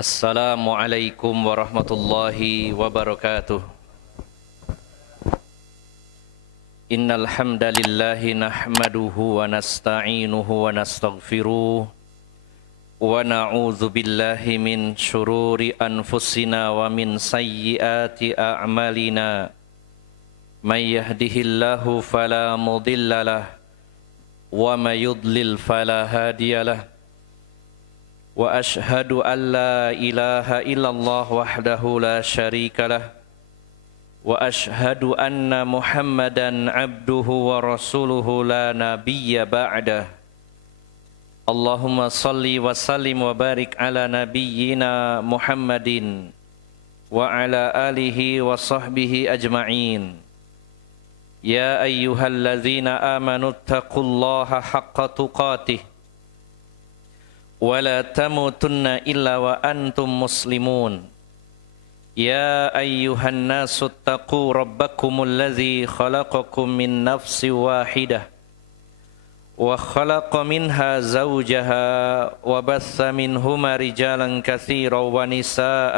Assalamualaikum warahmatullahi wabarakatuh. Innal hamdalillahi nahmaduhu wa nasta'inuhu wa nastaghfiruh wa na'udzu billahi min syururi anfusina wa min sayyiati a'malina. May yahdihillahu fala mudhillalah wa may yudlil fala hadiyalah. Wa ashhadu an la ilaha illallah wahdahu la syarika lah wa ashhadu anna Muhammadan abduhu wa rasuluhu la nabiyya ba'dah. Allahumma salli wa sallim wa barik ala nabiyyina Muhammadin wa ala alihi wa sahbihi ajma'in. Ya ayyuhalladzina amanu taqullaha haqqa tuqatih ولا تموتن إلا وأنتم مسلمون يا أيها الناس اتقوا ربكم الذي خلقكم من نفس واحدة وخلق منها زوجها وبث منهما رجالا كثيرا ونساء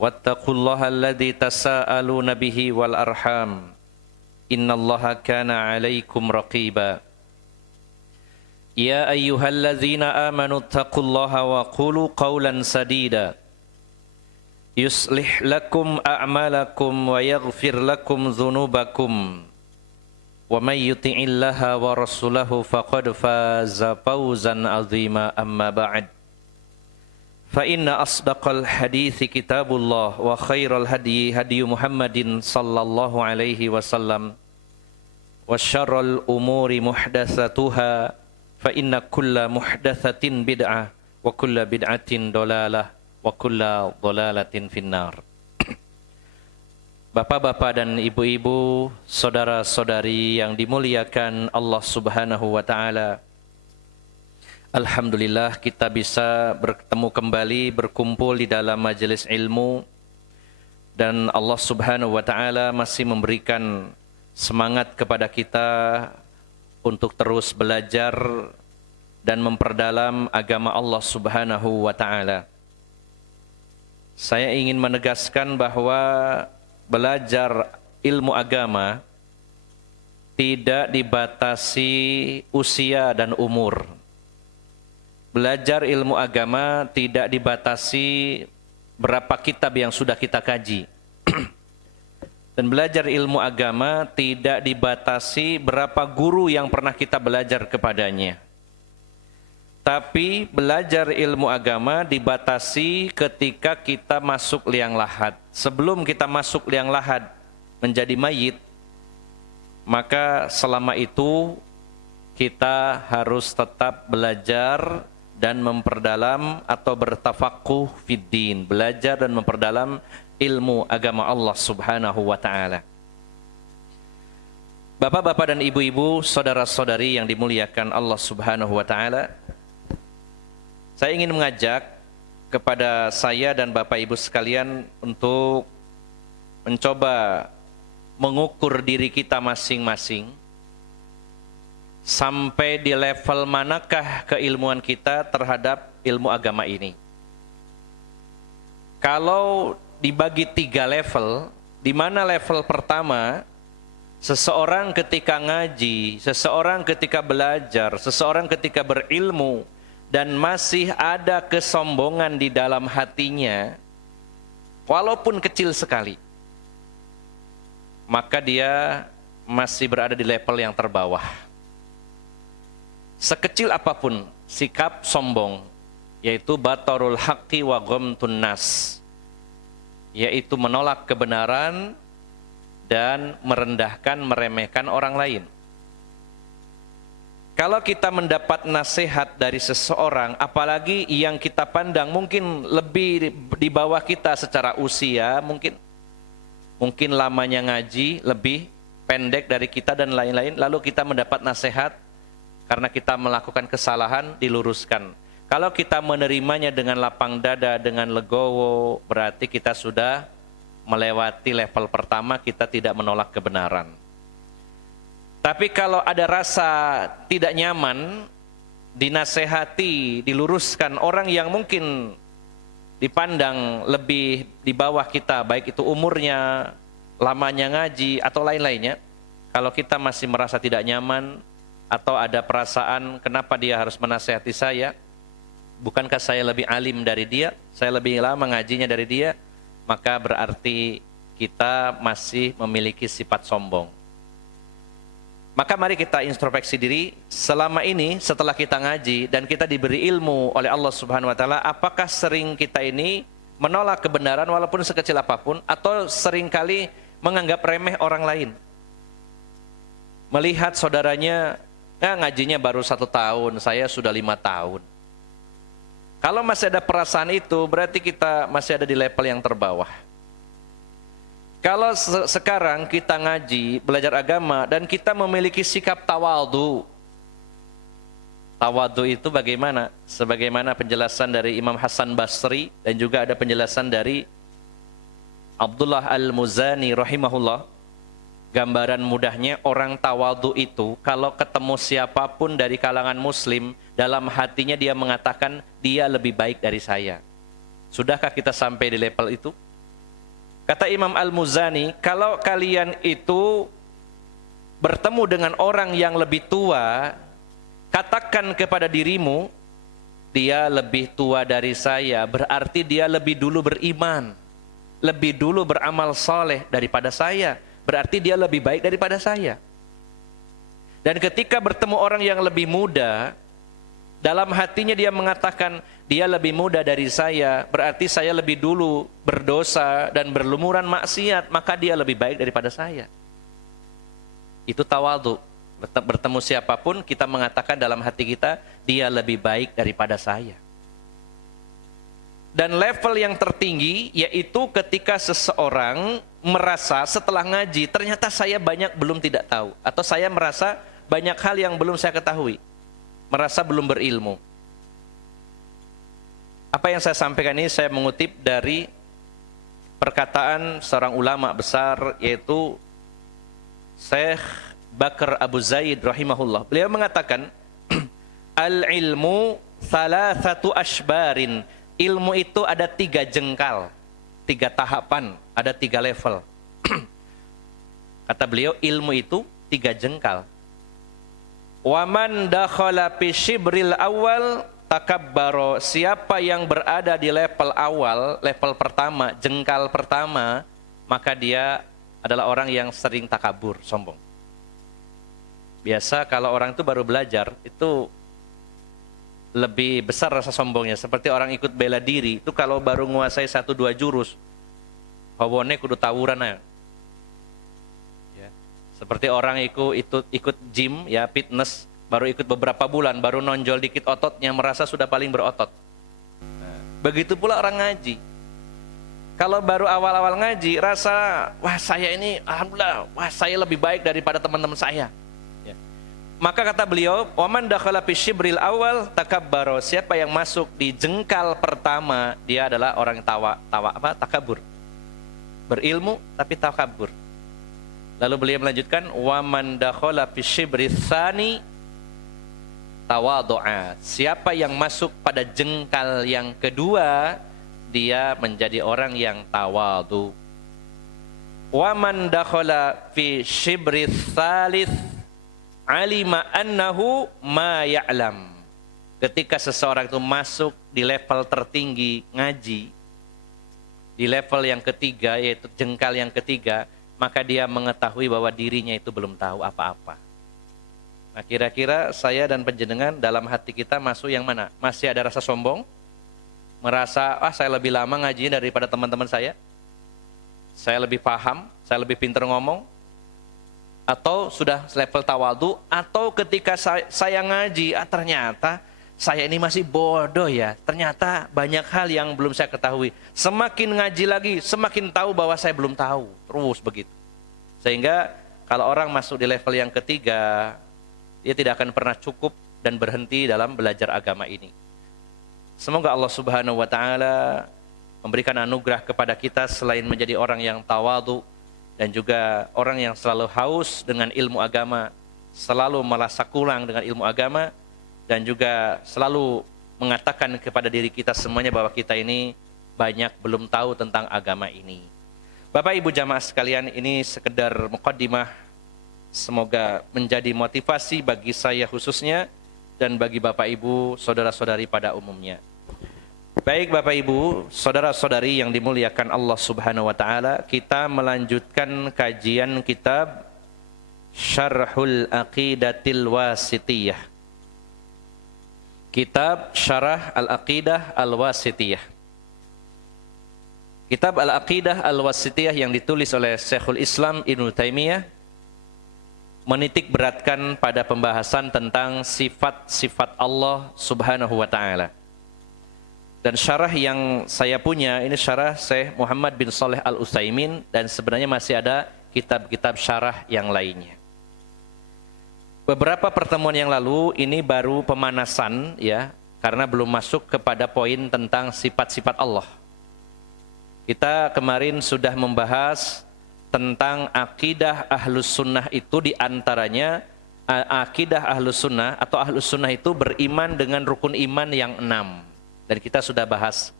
واتقوا الله الذي تساءلون به والأرحام إن الله كان عليكم رقيبا يا أيها الذين آمنوا اتقوا الله وقولوا قولا سديدا يصلح لكم أعمالكم ويغفر لكم ذنوبكم ومن يطع الله ورسوله فقد فاز فوزا عظيما أما بعد فإن أصدق الحديث كتاب الله وخير الهدي هدي محمد صلى الله عليه وسلم وشر الأمور محدثاتها fa inna kulla muhdatsatin bid'ah wa kulla bid'atin dolalah wa kulla dolalatin finnar. Bapak-bapak dan ibu-ibu, saudara-saudari yang dimuliakan Allah Subhanahu wa taala. Alhamdulillah kita bisa bertemu kembali, berkumpul di dalam majelis ilmu, dan Allah Subhanahu wa taala masih memberikan semangat kepada kita untuk terus belajar dan memperdalam agama Allah Subhanahu wa taala. Saya ingin menegaskan bahwa belajar ilmu agama tidak dibatasi usia dan umur. Belajar ilmu agama tidak dibatasi berapa kitab yang sudah kita kaji. Dan belajar ilmu agama tidak dibatasi berapa guru yang pernah kita belajar kepadanya. Tapi belajar ilmu agama dibatasi ketika kita masuk liang lahat. Sebelum kita masuk liang lahat menjadi mayit, maka selama itu kita harus tetap belajar dan memperdalam atau bertafakuh fiddin, belajar dan memperdalam ilmu agama Allah Subhanahu wa taala. Bapak-bapak dan ibu-ibu, saudara-saudari yang dimuliakan Allah Subhanahu wa taala, saya ingin mengajak kepada saya dan Bapak Ibu sekalian untuk mencoba mengukur diri kita masing-masing sampai di level manakah keilmuan kita terhadap ilmu agama ini. Kalau dibagi 3 level, di mana level pertama, seseorang ketika ngaji, seseorang ketika belajar, seseorang ketika berilmu, dan masih ada kesombongan di dalam hatinya, walaupun kecil sekali, maka dia masih berada di level yang terbawah. Sekecil apapun sikap sombong, yaitu batarul haqqi wa ghamtun nas, yaitu menolak kebenaran dan merendahkan, meremehkan orang lain. Kalau kita mendapat nasihat dari seseorang, apalagi yang kita pandang mungkin lebih di bawah kita secara usia, mungkin lamanya ngaji, lebih pendek dari kita dan lain-lain, lalu kita mendapat nasihat karena kita melakukan kesalahan, diluruskan. Kalau kita menerimanya dengan lapang dada, dengan legowo, berarti kita sudah melewati level pertama, kita tidak menolak kebenaran. Tapi kalau ada rasa tidak nyaman, dinasehati, diluruskan orang yang mungkin dipandang lebih di bawah kita, baik itu umurnya, lamanya ngaji, atau lain-lainnya, kalau kita masih merasa tidak nyaman, atau ada perasaan kenapa dia harus menasihati saya, bukankah saya lebih alim dari dia, saya lebih lama ngajinya dari dia, maka berarti kita masih memiliki sifat sombong. Maka mari kita introspeksi diri, selama ini setelah kita ngaji dan kita diberi ilmu oleh Allah Subhanahu wa taala, apakah sering kita ini menolak kebenaran walaupun sekecil apapun, atau seringkali menganggap remeh orang lain? Melihat saudaranya, ngajinya baru 1 tahun, saya sudah 5 tahun. Kalau masih ada perasaan itu, berarti kita masih ada di level yang terbawah. Kalau sekarang kita ngaji, belajar agama, dan kita memiliki sikap tawadhu. Tawadhu itu bagaimana? Sebagaimana penjelasan dari Imam Hasan Basri, dan juga ada penjelasan dari Abdullah Al-Muzani rahimahullah. Gambaran mudahnya, orang tawadhu itu, kalau ketemu siapapun dari kalangan muslim, dalam hatinya dia mengatakan, dia lebih baik dari saya. Sudahkah kita sampai di level itu? Kata Imam Al-Muzani, kalau kalian itu bertemu dengan orang yang lebih tua, katakan kepada dirimu, dia lebih tua dari saya, berarti dia lebih dulu beriman, lebih dulu beramal soleh daripada saya, berarti dia lebih baik daripada saya. Dan ketika bertemu orang yang lebih muda, dalam hatinya dia mengatakan, dia lebih muda dari saya, berarti saya lebih dulu berdosa dan berlumuran maksiat, maka dia lebih baik daripada saya. Itu tawadhu. Bertemu siapapun, kita mengatakan dalam hati kita, dia lebih baik daripada saya. Dan level yang tertinggi, yaitu ketika seseorang merasa setelah ngaji, ternyata saya banyak belum tidak tahu, atau saya merasa banyak hal yang belum saya ketahui, merasa belum berilmu. Apa yang saya sampaikan ini saya mengutip dari perkataan seorang ulama besar, yaitu Syekh Bakr Abu Zaid rahimahullah. Beliau mengatakan, al-ilmu thalathatu ashbarin. Ilmu itu ada 3 jengkal, 3 tahapan, ada 3 level. Kata beliau, ilmu itu 3 jengkal. Waman dakhala fi shibril awal takabbaro. Siapa yang berada di level awal, level pertama, jengkal pertama, maka dia adalah orang yang sering takabur, sombong. Biasa kalau orang itu baru belajar, itu lebih besar rasa sombongnya. Seperti orang ikut bela diri, itu kalau baru menguasai 1-2 jurus, hawone kudu tawuran ya. Seperti orang ikut gym, ya fitness, baru ikut beberapa bulan, baru nonjol dikit ototnya, merasa sudah paling berotot. Nah, begitu pula orang ngaji. Kalau baru awal-awal ngaji, rasa, wah saya ini, alhamdulillah, wah saya lebih baik daripada teman-teman saya. Ya. Maka kata beliau, waman dakhala fi shibril awal takabbaro. Siapa yang masuk di jengkal pertama, dia adalah orang yang takabur. Berilmu tapi takabur. Lalu beliau melanjutkan, waman dakhala fi shibris tsani tawadhu'a. Siapa yang masuk pada jengkal yang kedua, dia menjadi orang yang tawadhu. Waman dakhala fi shibris tsalits alima annahu ma ya'lam. Ketika seseorang itu masuk di level tertinggi ngaji, di level yang ketiga, yaitu jengkal yang ketiga, maka dia mengetahui bahwa dirinya itu belum tahu apa-apa. Nah, kira-kira saya dan penjenengan dalam hati kita masuk yang mana? Masih ada rasa sombong? Merasa, saya lebih lama ngajinya daripada teman-teman saya? Saya lebih paham? Saya lebih pintar ngomong? Atau sudah level tawadhu? Atau ketika saya ngaji, ternyata saya ini masih bodoh ya. Ternyata banyak hal yang belum saya ketahui. Semakin ngaji lagi, semakin tahu bahwa saya belum tahu. Terus begitu. Sehingga kalau orang masuk di level yang ketiga, dia tidak akan pernah cukup dan berhenti dalam belajar agama ini. Semoga Allah Subhanahu wa taala memberikan anugerah kepada kita selain menjadi orang yang tawadhu dan juga orang yang selalu haus dengan ilmu agama, selalu merasa kurang dengan ilmu agama, dan juga selalu mengatakan kepada diri kita semuanya bahwa kita ini banyak belum tahu tentang agama ini. Bapak Ibu jamaah sekalian, ini sekedar muqaddimah, semoga menjadi motivasi bagi saya khususnya dan bagi Bapak Ibu, saudara-saudari pada umumnya. Baik Bapak Ibu, saudara-saudari yang dimuliakan Allah Subhanahu wa taala, kita melanjutkan kajian kitab Syarhul Aqidatil Wasithiyah. Kitab Syarah Al-Aqidah Al-Wasithiyah. Kitab Al-Aqidah Al-Wasithiyah yang ditulis oleh Syekhul Islam Ibnu Taimiyah menitik beratkan pada pembahasan tentang sifat-sifat Allah Subhanahu wa taala. Dan syarah yang saya punya ini syarah Syekh Muhammad bin Shalih Al-Utsaimin, dan sebenarnya masih ada kitab-kitab syarah yang lainnya. Beberapa pertemuan yang lalu ini baru pemanasan ya, karena belum masuk kepada poin tentang sifat-sifat Allah. Kita kemarin sudah membahas tentang akidah ahlus sunnah, itu diantaranya akidah ahlus sunnah atau ahlus sunnah itu beriman dengan rukun iman yang 6. Dan kita sudah bahas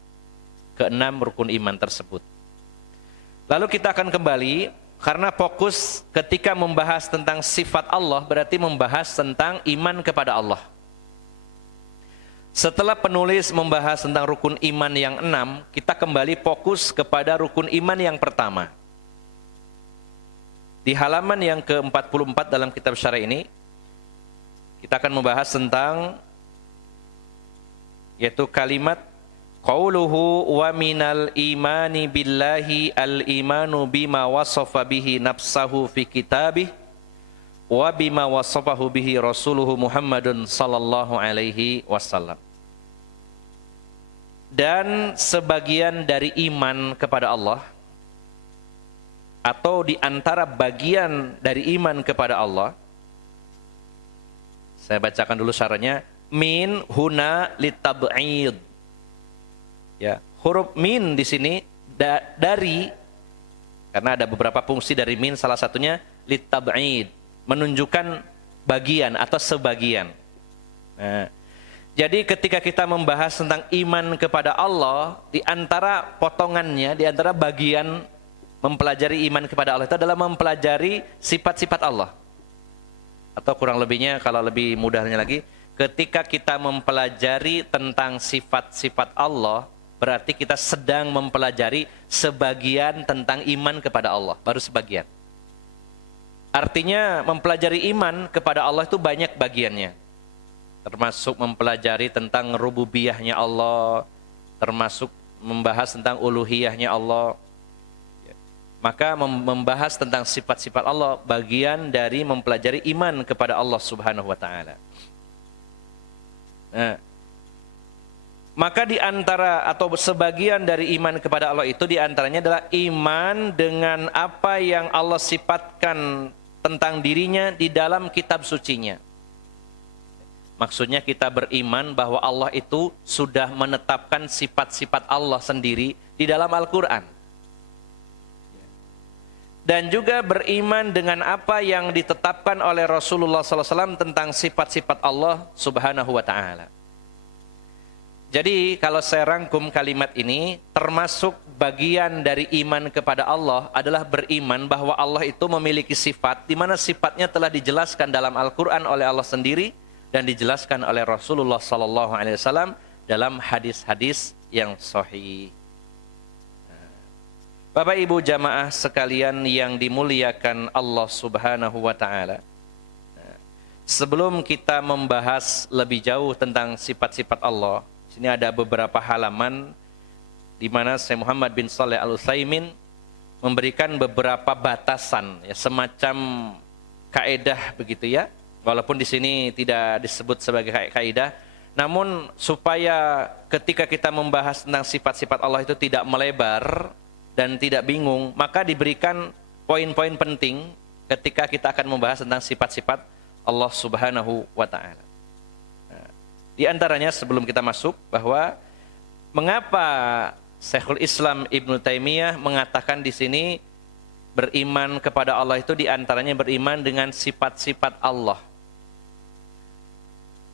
ke-6 rukun iman tersebut. Lalu kita akan kembali, karena fokus ketika membahas tentang sifat Allah berarti membahas tentang iman kepada Allah. Setelah penulis membahas tentang rukun iman yang 6, kita kembali fokus kepada rukun iman yang pertama. Di halaman yang ke-44 dalam kitab syarah ini, kita akan membahas tentang yaitu kalimat qauluhu wa minal imani billahi al-imanu bima wasafa bihi nafsahu fi kitabih wa bima wasafahu bihi rasuluhu Muhammadun sallallahu alaihi wasallam. Dan sebagian dari iman kepada Allah, atau di antara bagian dari iman kepada Allah, saya bacakan dulu syarahnya. Min huna litab'id. Ya, huruf min di sini dari, karena ada beberapa fungsi dari min, salah satunya litab'id, menunjukkan bagian atau sebagian. Nah, jadi ketika kita membahas tentang iman kepada Allah, di antara potongannya, di antara bagian mempelajari iman kepada Allah itu adalah mempelajari sifat-sifat Allah. Atau kurang lebihnya, kalau lebih mudahnya lagi, ketika kita mempelajari tentang sifat-sifat Allah, berarti kita sedang mempelajari sebagian tentang iman kepada Allah, baru sebagian. Artinya mempelajari iman kepada Allah itu banyak bagiannya. Termasuk mempelajari tentang rububiyahnya Allah, termasuk membahas tentang uluhiyahnya Allah. Maka membahas tentang sifat-sifat Allah bagian dari mempelajari iman kepada Allah Subhanahu wa taala. Nah, maka di antara atau sebagian dari iman kepada Allah itu di antaranya adalah iman dengan apa yang Allah sifatkan tentang dirinya di dalam kitab sucinya. Maksudnya kita beriman bahwa Allah itu sudah menetapkan sifat-sifat Allah sendiri di dalam Al-Quran. Dan juga beriman dengan apa yang ditetapkan oleh Rasulullah SAW tentang sifat-sifat Allah Subhanahu wa ta'ala. Jadi kalau saya rangkum kalimat ini, termasuk bagian dari iman kepada Allah adalah beriman bahwa Allah itu memiliki sifat, di mana sifatnya telah dijelaskan dalam Al-Quran oleh Allah sendiri dan dijelaskan oleh Rasulullah SAW dalam hadis-hadis yang sahih. Bapak Ibu jamaah sekalian yang dimuliakan Allah Subhanahu wa taala. Sebelum kita membahas lebih jauh tentang sifat-sifat Allah, sini ada beberapa halaman di mana Syekh Muhammad bin Shalih Al-Utsaimin memberikan beberapa batasan, ya, semacam kaidah begitu ya. Walaupun di sini tidak disebut sebagai kaidah, namun supaya ketika kita membahas tentang sifat-sifat Allah itu tidak melebar dan tidak bingung, maka diberikan poin-poin penting ketika kita akan membahas tentang sifat-sifat Allah Subhanahu wa taala. Di antaranya sebelum kita masuk bahwa mengapa Syekhul Islam Ibnu Taimiyah mengatakan di sini beriman kepada Allah itu di antaranya beriman dengan sifat-sifat Allah.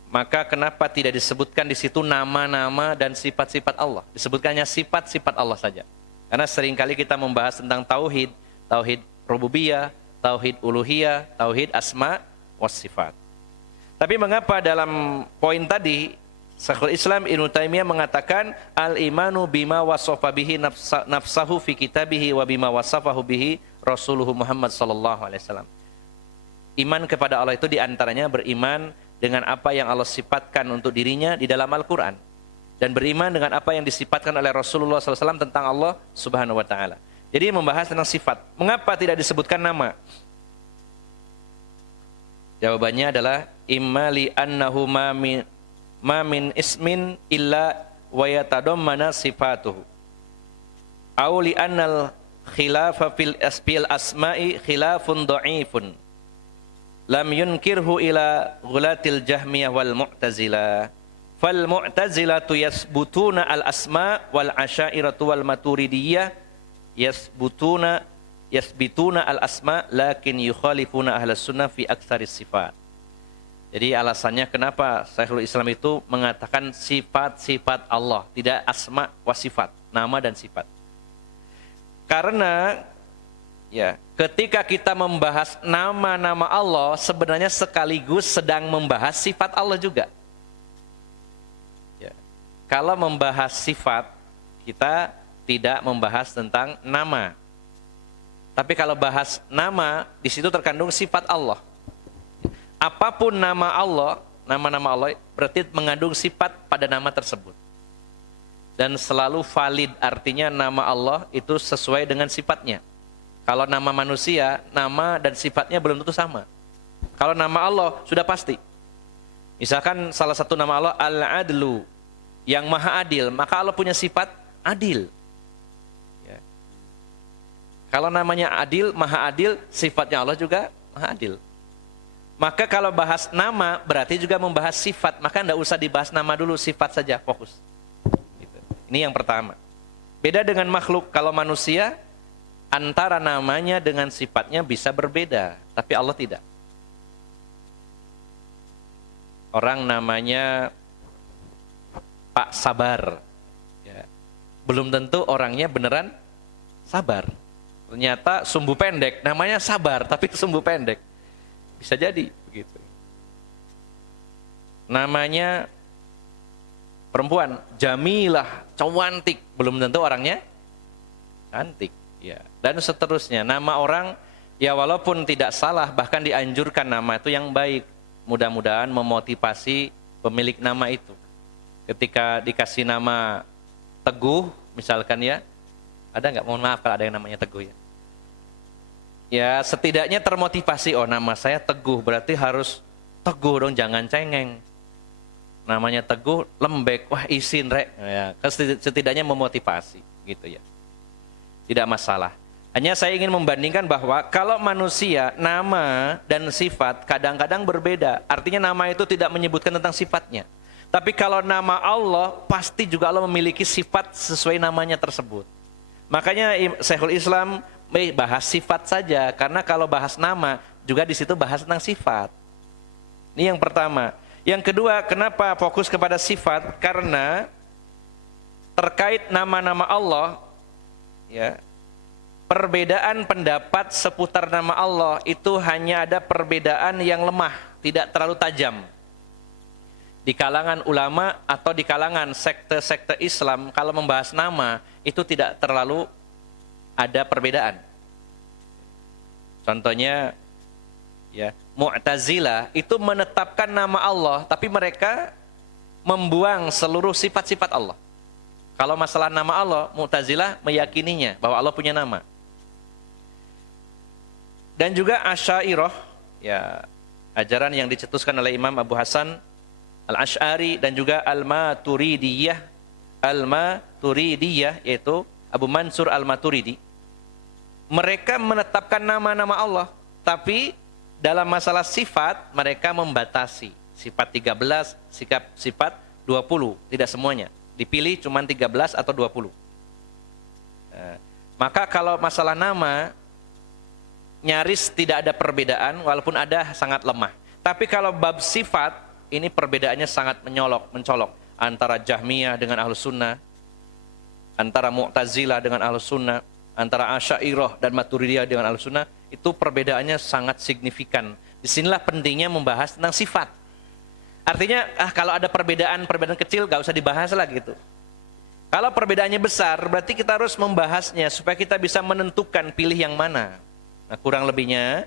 maka kenapa tidak disebutkan di situ nama-nama dan sifat-sifat Allah? Disebutkannya sifat-sifat Allah saja. Karena seringkali kita membahas tentang tauhid, tauhid rububiyah, tauhid uluhiyah, tauhid asma was sifat. Tapi mengapa dalam poin tadi Syekhul Islam Ibnu Taimiyah mengatakan al-imanu bima wasafa bihi nafsahu fi kitabihi wa bima wasafahu bihi Rasuluhu Muhammad sallallahu alaihi wasallam. Iman kepada Allah itu diantaranya beriman dengan apa yang Allah sifatkan untuk dirinya di dalam Al-Quran. Dan beriman dengan apa yang disifatkan oleh Rasulullah SAW tentang Allah Subhanahu Wa Ta'ala. Jadi membahas tentang sifat. Mengapa tidak disebutkan nama? Jawabannya adalah imma li annahu ma min ismin illa wa yatadammana sifatuhu. Aw li annal khilafa fil asma'i khilafun dha'ifun. Lam yunkirhu ila ghulatil jahmiyah wal mu'tazilah. Fal mu'tazilatu yasbutuna al asma wal asyairatu wal maturidiyah yasbituna al asma lakin yukhalifuna ahlus sunnah fi aktsaris sifat. Jadi alasannya kenapa Syekhul Islam itu mengatakan sifat-sifat Allah, tidak asma wa sifat, nama dan sifat. Karena ya, ketika kita membahas nama-nama Allah, sebenarnya sekaligus sedang membahas sifat Allah juga. Ya. Kalau membahas sifat, kita tidak membahas tentang nama. Tapi kalau bahas nama, di situ terkandung sifat Allah. Apapun nama Allah, nama-nama Allah berarti mengandung sifat pada nama tersebut. Dan selalu valid, artinya nama Allah itu sesuai dengan sifatnya. Kalau nama manusia, nama dan sifatnya belum tentu sama. Kalau nama Allah sudah pasti. Misalkan salah satu nama Allah Al-Adlu, yang maha adil, maka Allah punya sifat adil. Ya. Kalau namanya adil, maha adil, sifatnya Allah juga maha adil. Maka kalau bahas nama, berarti juga membahas sifat. Maka tidak usah dibahas nama dulu, sifat saja, fokus. Gitu. Ini yang pertama. Beda dengan makhluk, kalau manusia, antara namanya dengan sifatnya bisa berbeda, tapi Allah tidak. Orang namanya Pak Sabar, ya. Belum tentu orangnya beneran sabar. Ternyata sumbu pendek, namanya Sabar, tapi sumbu pendek. Bisa jadi begitu. Namanya perempuan Jamilah, cantik, belum tentu orangnya cantik. Ya, dan seterusnya. Nama orang, ya walaupun tidak salah, bahkan dianjurkan nama itu yang baik. Mudah-mudahan memotivasi pemilik nama itu. Ketika dikasih nama Teguh, misalkan ya, ada nggak? Mohon maaf kalau ada yang namanya Teguh ya. Ya setidaknya termotivasi, oh nama saya Teguh, berarti harus teguh dong, jangan cengeng. Namanya Teguh, lembek, wah isin rek. Ya, setidaknya memotivasi, gitu ya. Tidak masalah. Hanya saya ingin membandingkan bahwa kalau manusia, nama dan sifat kadang-kadang berbeda. Artinya nama itu tidak menyebutkan tentang sifatnya. Tapi kalau nama Allah, pasti juga Allah memiliki sifat sesuai namanya tersebut. Makanya Syekhul Islam bahas sifat saja. Karena kalau bahas nama, juga di situ bahas tentang sifat. Ini yang pertama. Yang kedua, kenapa fokus kepada sifat? Karena terkait nama-nama Allah, ya, perbedaan pendapat seputar nama Allah itu hanya ada perbedaan yang lemah, tidak terlalu tajam. Di kalangan ulama atau di kalangan sekte-sekte Islam, kalau membahas nama itu tidak terlalu ada perbedaan. Contohnya, ya, Mu'tazilah itu menetapkan nama Allah, tapi mereka membuang seluruh sifat-sifat Allah. Kalau masalah nama Allah, Mu'tazilah meyakininya bahwa Allah punya nama. Dan juga Asy'ariyah, ya, ajaran yang dicetuskan oleh Imam Abu Hasan Al-Asy'ari dan juga Al-Maturidiyah, yaitu Abu Mansur Al-Maturidi. Mereka menetapkan nama-nama Allah, tapi dalam masalah sifat mereka membatasi. Sifat 13, sifat 20, tidak semuanya. Dipilih cuma 13 atau 20. Maka kalau masalah nama, nyaris tidak ada perbedaan, walaupun ada sangat lemah. Tapi kalau bab sifat, ini perbedaannya sangat mencolok antara Jahmiyah dengan Ahlus Sunnah, antara Mu'tazilah dengan Ahlus Sunnah, antara Asy'ariyah dan Maturidiyah dengan Ahlus Sunnah, itu perbedaannya sangat signifikan. Disinilah pentingnya membahas tentang sifat. Artinya, kalau ada perbedaan kecil gak usah dibahas lah gitu. Kalau perbedaannya besar, berarti kita harus membahasnya supaya kita bisa menentukan pilih yang mana. Nah, kurang lebihnya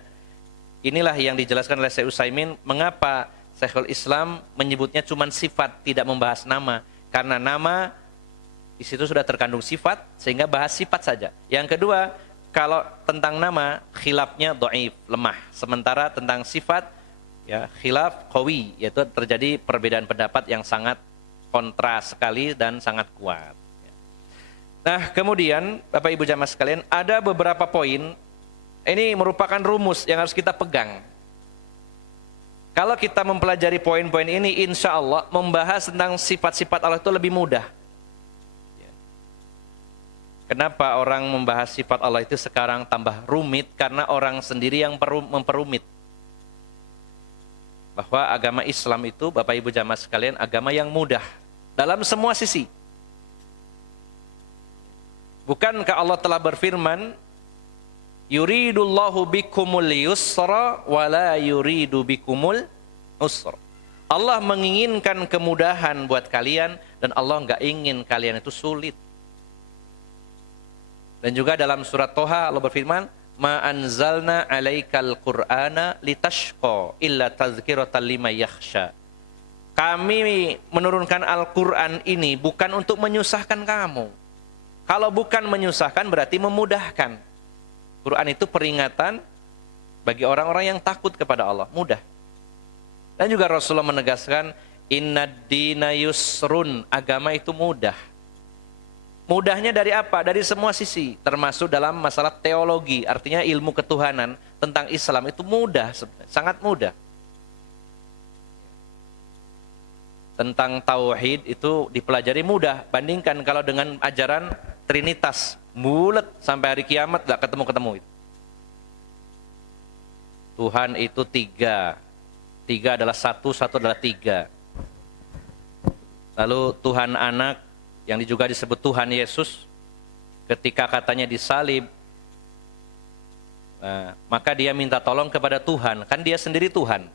inilah yang dijelaskan oleh Syekh Utsaimin mengapa Syekhul Islam menyebutnya cuma sifat, tidak membahas nama. Karena nama di situ sudah terkandung sifat, sehingga bahas sifat saja. Yang kedua, kalau tentang nama khilafnya dhaif, lemah. Sementara tentang sifat ya khilaf qawi, yaitu terjadi perbedaan pendapat yang sangat kontras sekali dan sangat kuat. Nah, kemudian Bapak Ibu jamaah sekalian, ada beberapa poin. Ini merupakan rumus yang harus kita pegang. Kalau kita mempelajari poin-poin ini, insya Allah membahas tentang sifat-sifat Allah itu lebih mudah. Kenapa orang membahas sifat Allah itu sekarang tambah rumit? Karena orang sendiri yang memperumit. Bahwa agama Islam itu, Bapak Ibu jamaah sekalian, agama yang mudah dalam semua sisi. Bukankah Allah telah berfirman, yuridullahu bikumul yusra wa la yuridu bikumul usra. Allah menginginkan kemudahan buat kalian dan Allah enggak ingin kalian itu sulit. Dan juga dalam surat Toha Allah berfirman, ma anzalna 'alaikal qur'ana litashqa illa tadhkiratan liman yakhsha. Kami menurunkan Al-Qur'an ini bukan untuk menyusahkan kamu. Kalau bukan menyusahkan berarti memudahkan. Quran itu peringatan bagi orang-orang yang takut kepada Allah, mudah. Dan juga Rasulullah menegaskan, innad dina yusrun, agama itu mudah. Mudahnya dari apa? Dari semua sisi, termasuk dalam masalah teologi, artinya ilmu ketuhanan tentang Islam itu mudah, sangat mudah. Tentang tauhid itu dipelajari mudah, bandingkan kalau dengan ajaran Trinitas, bulat sampai hari kiamat gak ketemu-ketemu. Tuhan itu tiga adalah satu adalah tiga. Lalu Tuhan anak yang juga disebut Tuhan Yesus, ketika katanya disalib, maka dia minta tolong kepada Tuhan, kan dia sendiri Tuhan.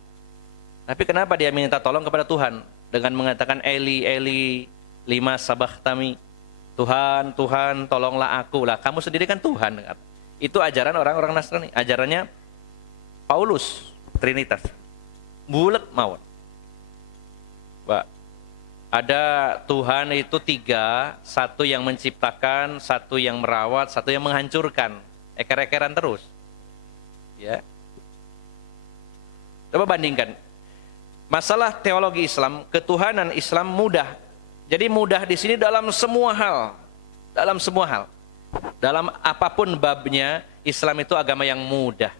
Tapi kenapa dia minta tolong kepada Tuhan? Dengan mengatakan Eli, Eli, lima sabachthani. Tuhan, Tuhan, tolonglah aku. Lah, kamu sendiri kan Tuhan. Itu ajaran orang-orang Nasrani. Ajarannya Paulus, Trinitas. Bulat mawon. Ada Tuhan itu tiga, satu yang menciptakan, satu yang merawat, satu yang menghancurkan. Eker-ekeran terus. Ya. Coba bandingkan. Masalah teologi Islam, ketuhanan Islam mudah. Jadi mudah di sini dalam semua hal. Dalam semua hal. Dalam apapun babnya, Islam itu agama yang mudah.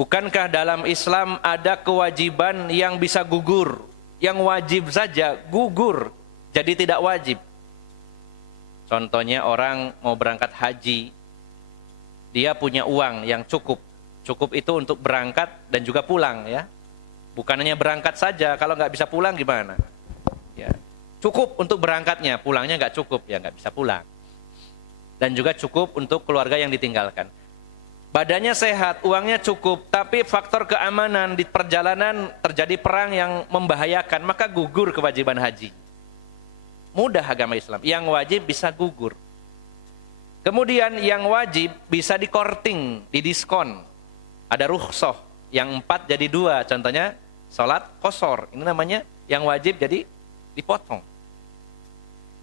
Bukankah dalam Islam ada kewajiban yang bisa gugur? Yang wajib saja gugur, jadi tidak wajib. Contohnya orang mau berangkat haji, dia punya uang yang cukup. Cukup itu untuk berangkat dan juga pulang ya. Bukan hanya berangkat saja, kalau nggak bisa pulang gimana? Ya, cukup untuk berangkatnya, pulangnya nggak cukup, ya nggak bisa pulang. Dan juga cukup untuk keluarga yang ditinggalkan. Badannya sehat, uangnya cukup, tapi faktor keamanan di perjalanan terjadi perang yang membahayakan, maka gugur kewajiban haji. Mudah agama Islam, yang wajib bisa gugur. Kemudian yang wajib bisa dikorting, didiskon. Ada rukhsah, yang 4 jadi 2, contohnya sholat qashar, ini namanya yang wajib jadi dipotong.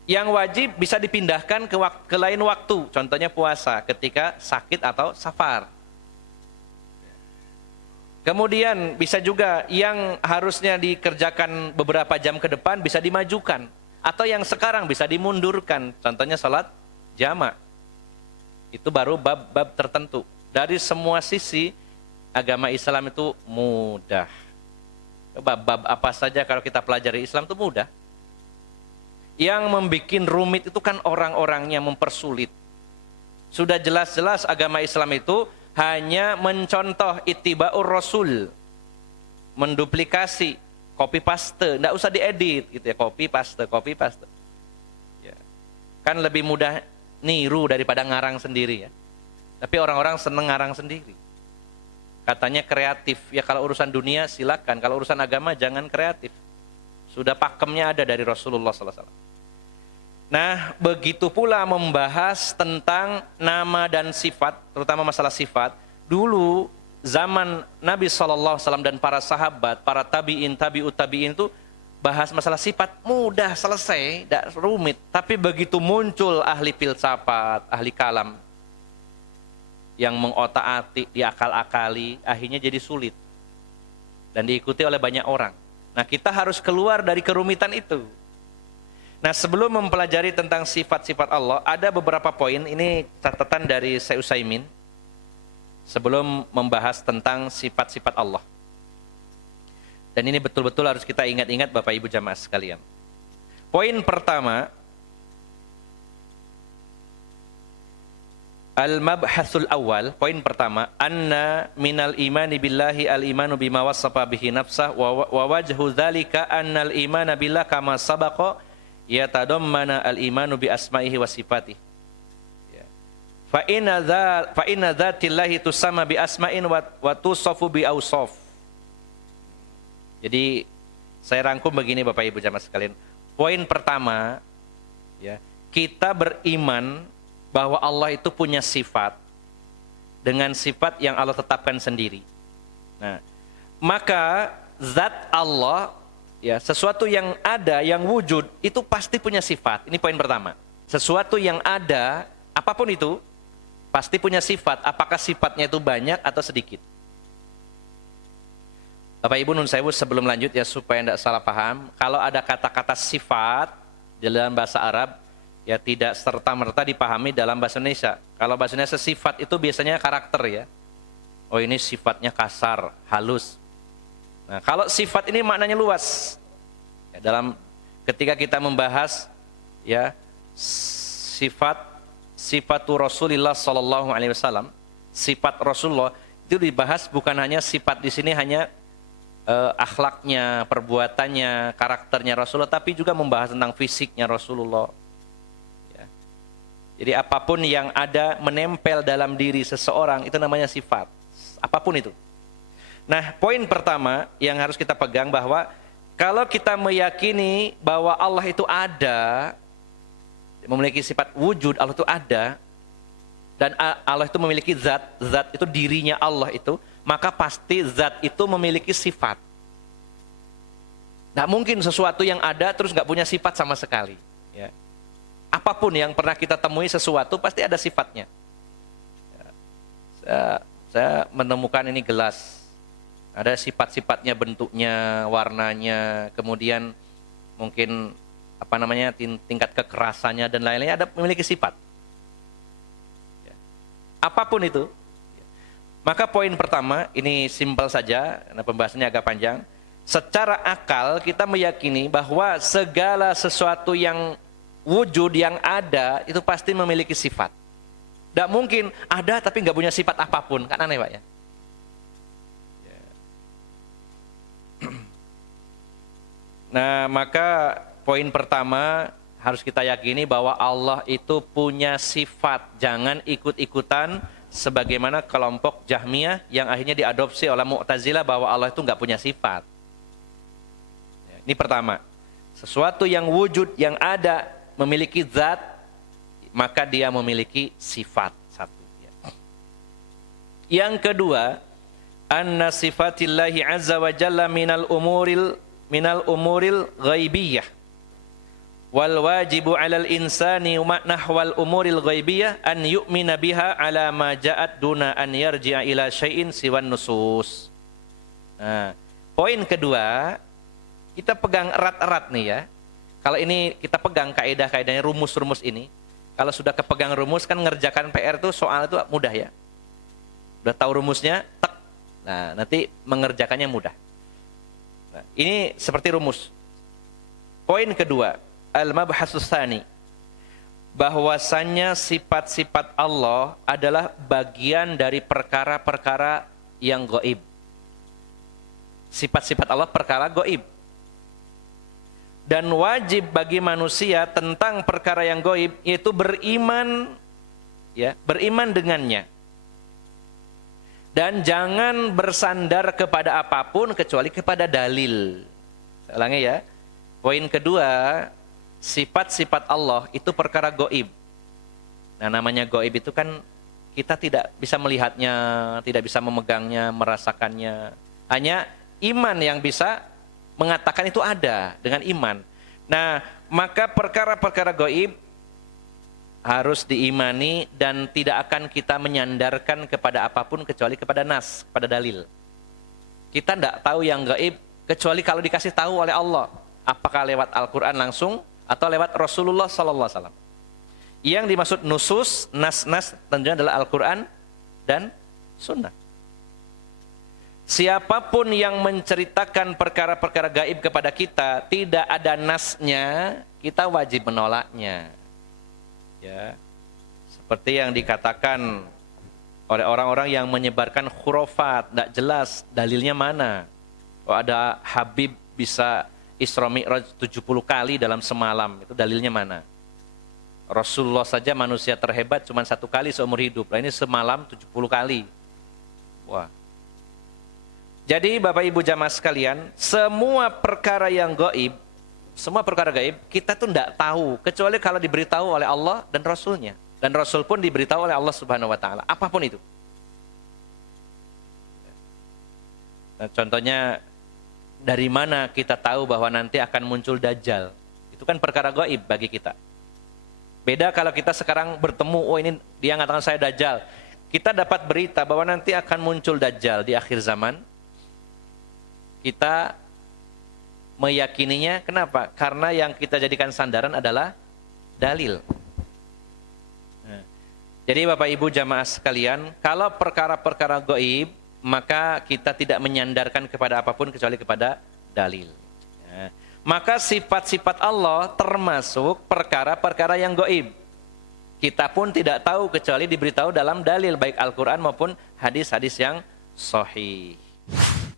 Yang wajib bisa dipindahkan ke lain waktu, contohnya puasa ketika sakit atau safar. Kemudian bisa juga yang harusnya dikerjakan beberapa jam ke depan bisa dimajukan, atau yang sekarang bisa dimundurkan, contohnya sholat jamak. Itu baru bab-bab tertentu. Dari semua sisi agama Islam itu mudah. Bab apa saja kalau kita pelajari Islam itu mudah. Yang membuat rumit itu kan orang-orangnya mempersulit. Sudah jelas-jelas agama Islam itu hanya mencontoh ittiba'ur rasul. menduplikasi, copy paste, nggak usah diedit gitu ya, copy paste. Ya. Kan lebih mudah niru daripada ngarang sendiri ya. Tapi orang-orang seneng ngarang sendiri. Katanya kreatif. Ya kalau urusan dunia silakan, kalau urusan agama jangan kreatif. Sudah pakemnya ada dari Rasulullah SAW. Nah, begitu pula membahas tentang nama dan sifat, terutama masalah sifat. Dulu zaman Nabi SAW dan para sahabat, para tabi'in, tabi'ut tabi'in itu bahas masalah sifat mudah selesai, tidak rumit. Tapi begitu muncul ahli filsafat, ahli kalam yang mengotak-atik, diakal-akali, akhirnya jadi sulit dan diikuti oleh banyak orang. Nah, kita harus keluar dari kerumitan itu. Nah, sebelum mempelajari tentang sifat-sifat Allah, ada beberapa poin, ini catatan dari Syekh Utsaimin, sebelum membahas tentang sifat-sifat Allah. Dan ini betul-betul harus kita ingat-ingat Bapak Ibu jamaah sekalian. Poin pertama, al-mabhasul awal, poin pertama, anna minal imani billahi al-imanu bima wassafa bihi nafsah wa wajhu dzalika annal imana billah kama sabaqa yatadammana al-imanu bi asma'ihi wa sifatihi. Ya. Fa inna dzatillahi tusamma bi asma'in wa tusafu bi awsaf. Jadi saya rangkum begini Bapak Ibu jamaah sekalian. Poin pertama, ya, kita beriman bahwa Allah itu punya sifat dengan sifat yang Allah tetapkan sendiri. Nah, maka zat Allah, ya, sesuatu yang ada, yang wujud, itu pasti punya sifat. Ini poin pertama. Sesuatu yang ada, apapun itu, pasti punya sifat. Apakah sifatnya itu banyak atau sedikit? Bapak Ibu nun sewu, sebelum lanjut ya, supaya tidak salah paham, kalau ada kata-kata sifat dalam bahasa Arab, ya tidak serta-merta dipahami dalam bahasa Indonesia. Kalau bahasa Indonesia sifat itu biasanya karakter ya. Oh ini sifatnya kasar, halus. Nah kalau sifat ini maknanya luas. Ya, dalam ketika kita membahas ya sifatu Rasulullah Sallallahu Alaihi Wasallam, sifat Rasulullah itu dibahas bukan hanya sifat di sini hanya akhlaknya, perbuatannya, karakternya Rasulullah, tapi juga membahas tentang fisiknya Rasulullah. Jadi apapun yang ada menempel dalam diri seseorang itu namanya sifat. Apapun itu. Nah, poin pertama yang harus kita pegang bahwa kalau kita meyakini bahwa Allah itu ada, memiliki sifat wujud, Allah itu ada, dan Allah itu memiliki zat, zat itu dirinya Allah itu, maka pasti zat itu memiliki sifat. Nggak mungkin sesuatu yang ada terus nggak punya sifat sama sekali. Ya. Apapun yang pernah kita temui sesuatu pasti ada sifatnya. Saya menemukan ini gelas. Ada sifat-sifatnya, bentuknya, warnanya, kemudian mungkin apa namanya tingkat kekerasannya dan lain-lainnya ada memiliki sifat. Apapun itu. Maka poin pertama, ini simpel saja, karena pembahasannya agak panjang. Secara akal kita meyakini bahwa segala sesuatu yang wujud yang ada itu pasti memiliki sifat. Tidak mungkin ada tapi nggak punya sifat apapun, kan aneh Pak ya. Nah maka poin pertama harus kita yakini bahwa Allah itu punya sifat. Jangan ikut-ikutan sebagaimana kelompok Jahmiyah yang akhirnya diadopsi oleh Mu'tazilah bahwa Allah itu nggak punya sifat. Ini pertama, sesuatu yang wujud yang ada memiliki zat, maka dia memiliki sifat. Satu. Yang kedua, anna sifatillahi azza wa jalla minal umuril ghaibiyah. Wal wajibu 'alal insani nahwal umuril ghaibiyah an yu'mina biha 'ala ma ja'at duna an yarji'a ila syai'in siwan nusus. Nah, poin kedua, kita pegang erat-erat nih ya. Kalau ini kita pegang kaidah-kaidahnya, rumus-rumus ini. Kalau sudah kepegang rumus kan ngerjakan PR itu soal itu mudah ya. Udah tahu rumusnya, tek. Nah, nanti mengerjakannya mudah. Nah, ini seperti rumus. Poin kedua, al-mabhasus tsani. Bahwasannya sifat-sifat Allah adalah bagian dari perkara-perkara yang gaib. Sifat-sifat Allah perkara gaib. Dan wajib bagi manusia tentang perkara yang gaib yaitu beriman, ya, beriman dengannya. Dan jangan bersandar kepada apapun kecuali kepada dalil. Saya ulangi ya. Poin kedua, sifat-sifat Allah itu perkara gaib. Nah, namanya gaib itu kan kita tidak bisa melihatnya, tidak bisa memegangnya, merasakannya. Hanya iman yang bisa mengatakan itu ada dengan iman. Nah, maka perkara-perkara gaib harus diimani dan tidak akan kita menyandarkan kepada apapun kecuali kepada nas, kepada dalil. Kita tidak tahu yang gaib kecuali kalau dikasih tahu oleh Allah. Apakah lewat Al-Quran langsung atau lewat Rasulullah SAW. Yang dimaksud nusus, nas-nas tentunya adalah Al-Quran dan Sunnah. Siapapun yang menceritakan perkara-perkara gaib kepada kita, tidak ada nasnya, kita wajib menolaknya. Ya, seperti yang dikatakan oleh orang-orang yang menyebarkan khurafat, tidak jelas dalilnya mana. Oh, ada Habib bisa Isra Mi'raj 70 kali dalam semalam, itu dalilnya mana? Rasulullah saja manusia terhebat cuma 1 kali seumur hidup, lah ini semalam 70 kali. Wah. Jadi Bapak Ibu jamaah sekalian, semua perkara yang gaib, semua perkara gaib, kita tuh tidak tahu, kecuali kalau diberitahu oleh Allah dan Rasulnya. Dan Rasul pun diberitahu oleh Allah Subhanahu Wa Taala, apapun itu. Nah, contohnya, dari mana kita tahu bahwa nanti akan muncul Dajjal? Itu kan perkara gaib bagi kita. Beda kalau kita sekarang bertemu, oh ini dia mengatakan saya Dajjal. Kita dapat berita bahwa nanti akan muncul Dajjal di akhir zaman. Kita meyakininya, kenapa? Karena yang kita jadikan sandaran adalah dalil. Nah, jadi Bapak Ibu jamaah sekalian, kalau perkara-perkara gaib, maka kita tidak menyandarkan kepada apapun kecuali kepada dalil. Ya. Maka sifat-sifat Allah termasuk perkara-perkara yang gaib. Kita pun tidak tahu kecuali diberitahu dalam dalil, baik Al-Quran maupun hadis-hadis yang sahih.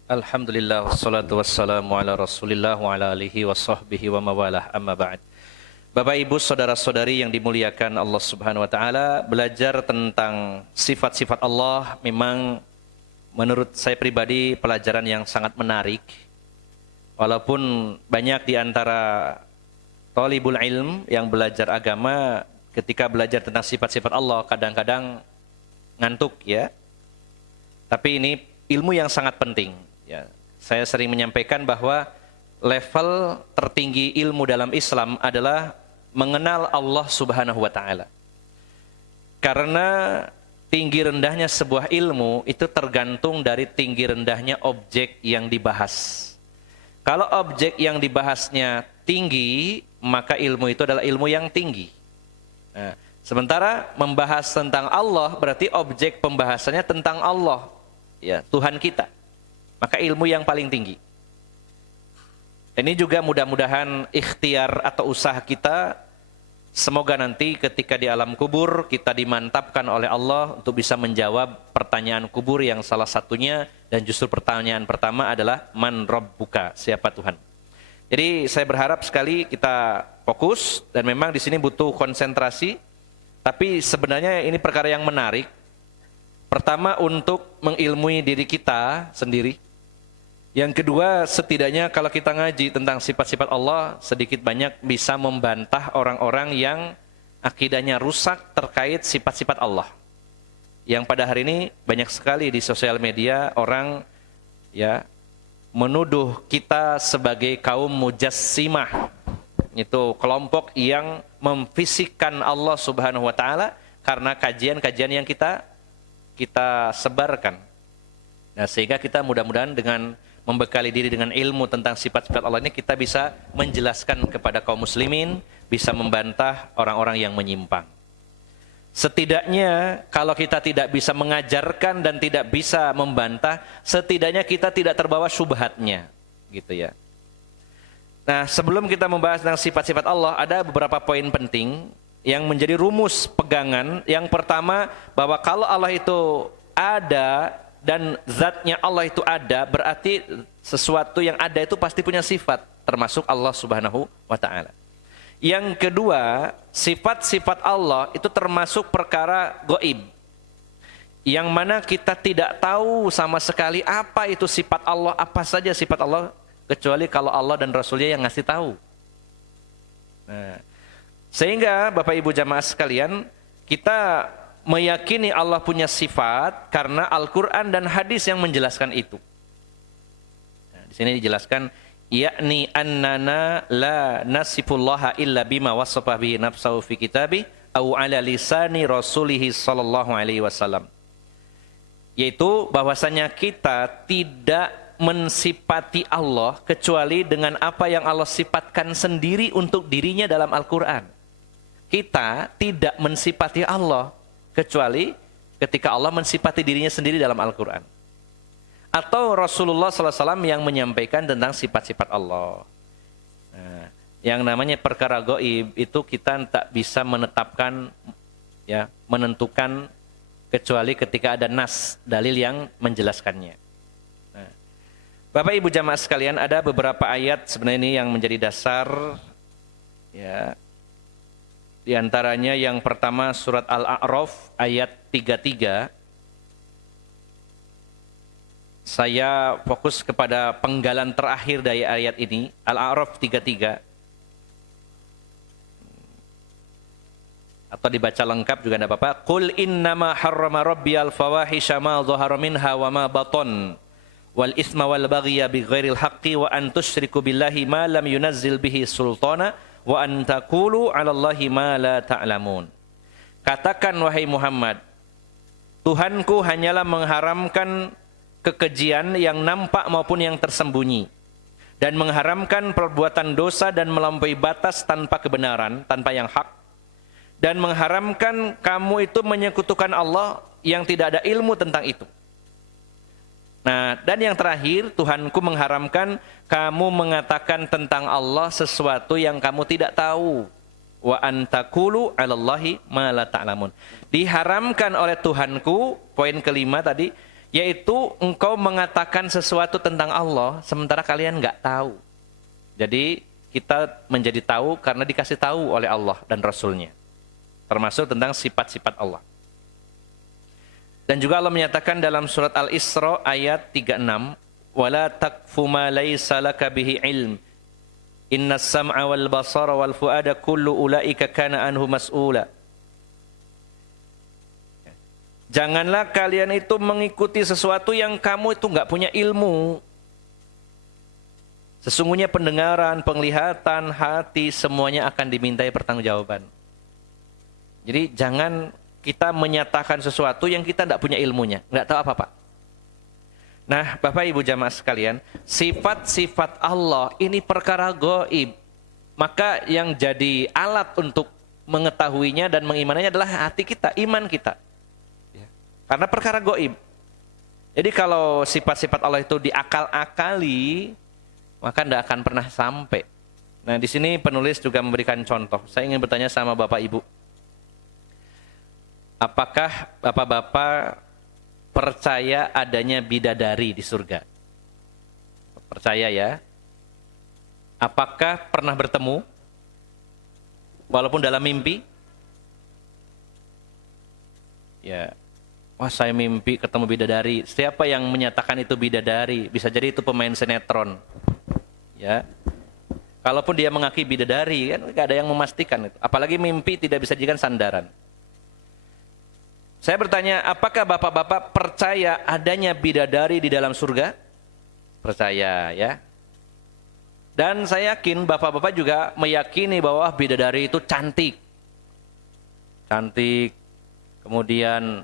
Alhamdulillah, wassalatu wassalamu ala rasulillah wa ala alihi wa sahbihi wa mawalah, amma ba'd. Bapak Ibu saudara-saudari yang dimuliakan Allah Subhanahu Wa Taala, belajar tentang sifat-sifat Allah memang menurut saya pribadi pelajaran yang sangat menarik. Walaupun banyak di antara talibul ilm yang belajar agama ketika belajar tentang sifat-sifat Allah kadang-kadang ngantuk ya. Tapi ini ilmu yang sangat penting ya. Saya sering menyampaikan bahwa level tertinggi ilmu dalam Islam adalah mengenal Allah Subhanahu Wa Taala. Karena tinggi rendahnya sebuah ilmu itu tergantung dari tinggi rendahnya objek yang dibahas. Kalau objek yang dibahasnya tinggi, maka ilmu itu adalah ilmu yang tinggi. Nah, sementara membahas tentang Allah berarti objek pembahasannya tentang Allah, ya, Tuhan kita. Maka ilmu yang paling tinggi. Ini juga mudah-mudahan ikhtiar atau usaha kita, semoga nanti ketika di alam kubur kita dimantapkan oleh Allah untuk bisa menjawab pertanyaan kubur yang salah satunya dan justru pertanyaan pertama adalah man rabbuka, siapa Tuhan. Jadi saya berharap sekali kita fokus dan memang di sini butuh konsentrasi, tapi sebenarnya ini perkara yang menarik. Pertama untuk mengilmui diri kita sendiri. Yang kedua, setidaknya kalau kita ngaji tentang sifat-sifat Allah, sedikit banyak bisa membantah orang-orang yang akidahnya rusak terkait sifat-sifat Allah. Yang pada hari ini banyak sekali di sosial media orang ya menuduh kita sebagai kaum mujassimah. Itu kelompok yang memfisikkan Allah Subhanahu Wa Taala karena kajian-kajian yang kita sebarkan. Nah, sehingga kita mudah-mudahan dengan membekali diri dengan ilmu tentang sifat-sifat Allah ini kita bisa menjelaskan kepada kaum muslimin, bisa membantah orang-orang yang menyimpang. Setidaknya kalau kita tidak bisa mengajarkan dan tidak bisa membantah, setidaknya kita tidak terbawa syubhatnya, gitu ya. Nah, sebelum kita membahas tentang sifat-sifat Allah, ada beberapa poin penting yang menjadi rumus pegangan. Yang pertama, bahwa kalau Allah itu ada dan zatnya Allah itu ada, berarti sesuatu yang ada itu pasti punya sifat, termasuk Allah Subhanahu wa taala. Yang kedua, sifat-sifat Allah itu termasuk perkara gaib, yang mana kita tidak tahu sama sekali apa itu sifat Allah, apa saja sifat Allah, kecuali kalau Allah dan Rasulnya yang ngasih tahu. Nah, sehingga Bapak Ibu jamaah sekalian, kita meyakini Allah punya sifat karena Al-Quran dan hadis yang menjelaskan itu. Nah, di sini dijelaskan, yakni annana la nasifullaha illa bima wasafa bihi nafsahu fi kitabih au ala lisani rasulihi sallallahu alaihi wasallam. Yaitu bahwasanya kita tidak mensifati Allah kecuali dengan apa yang Allah sifatkan sendiri untuk dirinya dalam Al-Quran. Kita tidak mensifati Allah kecuali ketika Allah mensifati dirinya sendiri dalam Al-Quran. Atau Rasulullah SAW yang menyampaikan tentang sifat-sifat Allah. Nah, yang namanya perkara gaib itu kita tak bisa menetapkan, ya, menentukan kecuali ketika ada nas, dalil yang menjelaskannya. Nah, Bapak Ibu jamaah sekalian, ada beberapa ayat sebenarnya ini yang menjadi dasar, ya. Di antaranya yang pertama surat Al-A'raf ayat 33. Saya fokus kepada penggalan terakhir dari ayat ini, Al-A'raf 33. Atau dibaca lengkap juga tidak apa-apa. Qul innama harrama rabbiyal fawahisha ma dhahara minha wa ma baton wal isma wal baghya bighairil haqqi wa an tusyriku billahi ma lam yunazzil bihi sultana wa an taqulu 'alallahi ma la ta'lamun. Katakan wahai Muhammad, Tuhanku hanyalah mengharamkan kekejian yang nampak maupun yang tersembunyi, dan mengharamkan perbuatan dosa dan melampaui batas tanpa kebenaran, tanpa yang hak, dan mengharamkan kamu itu menyekutukan Allah yang tidak ada ilmu tentang itu. Nah, dan yang terakhir, Tuhanku mengharamkan kamu mengatakan tentang Allah sesuatu yang kamu tidak tahu. Wa antakulu 'alallahi ma la ta'lamun. Diharamkan oleh Tuhanku, poin kelima tadi, yaitu engkau mengatakan sesuatu tentang Allah sementara kalian nggak tahu. Jadi kita menjadi tahu karena dikasih tahu oleh Allah dan Rasulnya, termasuk tentang sifat-sifat Allah. Dan juga Allah menyatakan dalam surat Al-Isra ayat 36, wala taqfu ma laysa laka bihi ilm innas sam'a wal basara wal fuada kullu ulaika kana anhu mas'ula. Janganlah kalian itu mengikuti sesuatu yang kamu itu enggak punya ilmu. Sesungguhnya pendengaran, penglihatan, hati semuanya akan dimintai pertanggungjawaban. Jadi jangan kita menyatakan sesuatu yang kita tidak punya ilmunya, nggak tahu apa-apa. Nah, Bapak Ibu jamaah sekalian, sifat-sifat Allah ini perkara gaib. Maka yang jadi alat untuk mengetahuinya dan mengimaninya adalah hati kita, iman kita. Karena perkara gaib. Jadi kalau sifat-sifat Allah itu diakal-akali, maka tidak akan pernah sampai. Nah, di sini penulis juga memberikan contoh. Saya ingin bertanya sama Bapak Ibu. Apakah bapak-bapak percaya adanya bidadari di surga? Percaya ya? Apakah pernah bertemu? Walaupun dalam mimpi? Ya. Wah, saya mimpi ketemu bidadari. Siapa yang menyatakan itu bidadari? Bisa jadi itu pemain sinetron. Ya. Kalaupun dia mengakui bidadari, kan nggak ada yang memastikan itu. Apalagi mimpi tidak bisa dijadikan sandaran. Saya bertanya, apakah bapak-bapak percaya adanya bidadari di dalam surga? Percaya ya. Dan saya yakin bapak-bapak juga meyakini bahwa bidadari itu cantik. Cantik. Kemudian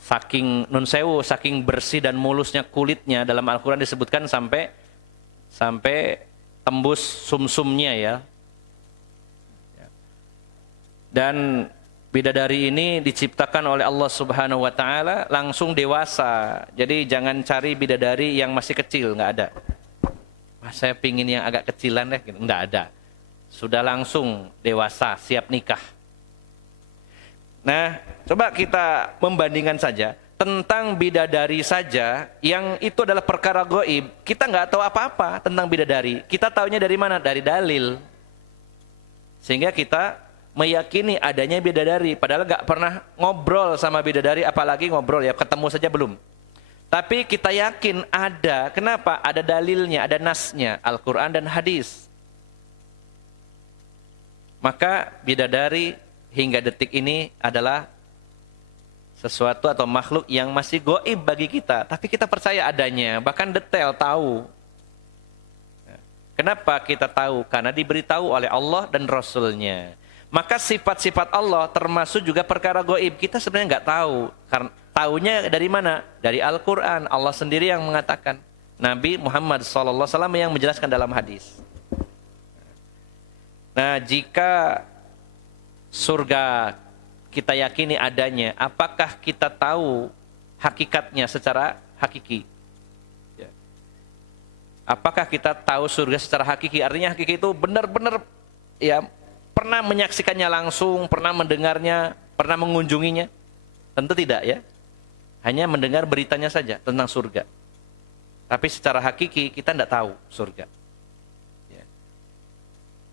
saking nun sewu, saking bersih dan mulusnya kulitnya, dalam Al-Quran disebutkan sampai tembus sumsumnya ya. Dan bidadari ini diciptakan oleh Allah Subhanahu wa taala langsung dewasa. Jadi jangan cari bidadari yang masih kecil, nggak ada. Wah, saya pingin yang agak kecilan deh, nggak ada. Sudah langsung dewasa, siap nikah. Nah, coba kita membandingkan saja tentang bidadari saja, yang itu adalah perkara gaib, kita nggak tahu apa-apa tentang bidadari. Kita taunya dari mana? Dari dalil. Sehingga kita meyakini adanya bidadari, padahal nggak pernah ngobrol sama bidadari, apalagi ngobrol ya, ketemu saja belum. Tapi kita yakin ada. Kenapa? Ada dalilnya, ada nasnya, Al-Quran dan hadis. Maka bidadari hingga detik ini adalah sesuatu atau makhluk yang masih gaib bagi kita, tapi kita percaya adanya, bahkan detail tahu. Kenapa kita tahu? Karena diberitahu oleh Allah dan Rasulnya. Maka sifat-sifat Allah termasuk juga perkara gaib. Kita sebenarnya nggak tahu. Karena tahunya dari mana? Dari Al-Quran. Allah sendiri yang mengatakan. Nabi Muhammad SAW yang menjelaskan dalam hadis. Nah, jika surga kita yakini adanya, apakah kita tahu hakikatnya secara hakiki? Ya. Apakah kita tahu surga secara hakiki? Artinya hakiki itu benar-benar ya pernah menyaksikannya langsung, pernah mendengarnya, pernah mengunjunginya? Tentu tidak ya. Hanya mendengar beritanya saja tentang surga. Tapi secara hakiki kita tidak tahu surga. Ya.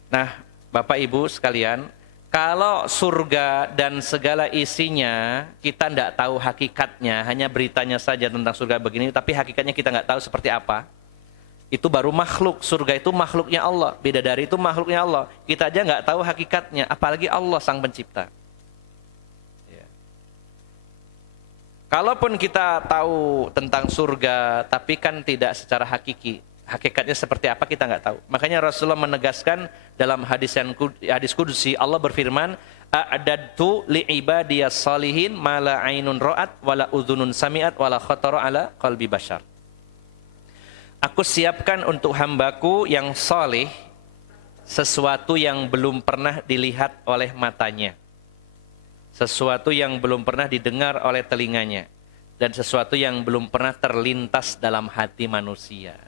Nah, Bapak Ibu sekalian, kalau surga dan segala isinya kita tidak tahu hakikatnya, hanya beritanya saja tentang surga begini, tapi hakikatnya kita nggak tahu seperti apa. Itu baru makhluk. Surga itu makhluknya Allah. Bidadari itu makhluknya Allah. Kita aja nggak tahu hakikatnya, apalagi Allah sang pencipta. Ya. Kalaupun kita tahu tentang surga, tapi kan tidak secara hakiki. Hakikatnya seperti apa kita nggak tahu. Makanya Rasulullah menegaskan dalam hadis kudusi, Allah berfirman, "A'dadtu li'ibadiyas salihin ma la 'ainun ra'at wa la udhunun sami'at wa la khatara 'ala qalbi bashar." Aku siapkan untuk hambaku yang saleh sesuatu yang belum pernah dilihat oleh matanya, sesuatu yang belum pernah didengar oleh telinganya, dan sesuatu yang belum pernah terlintas dalam hati manusia.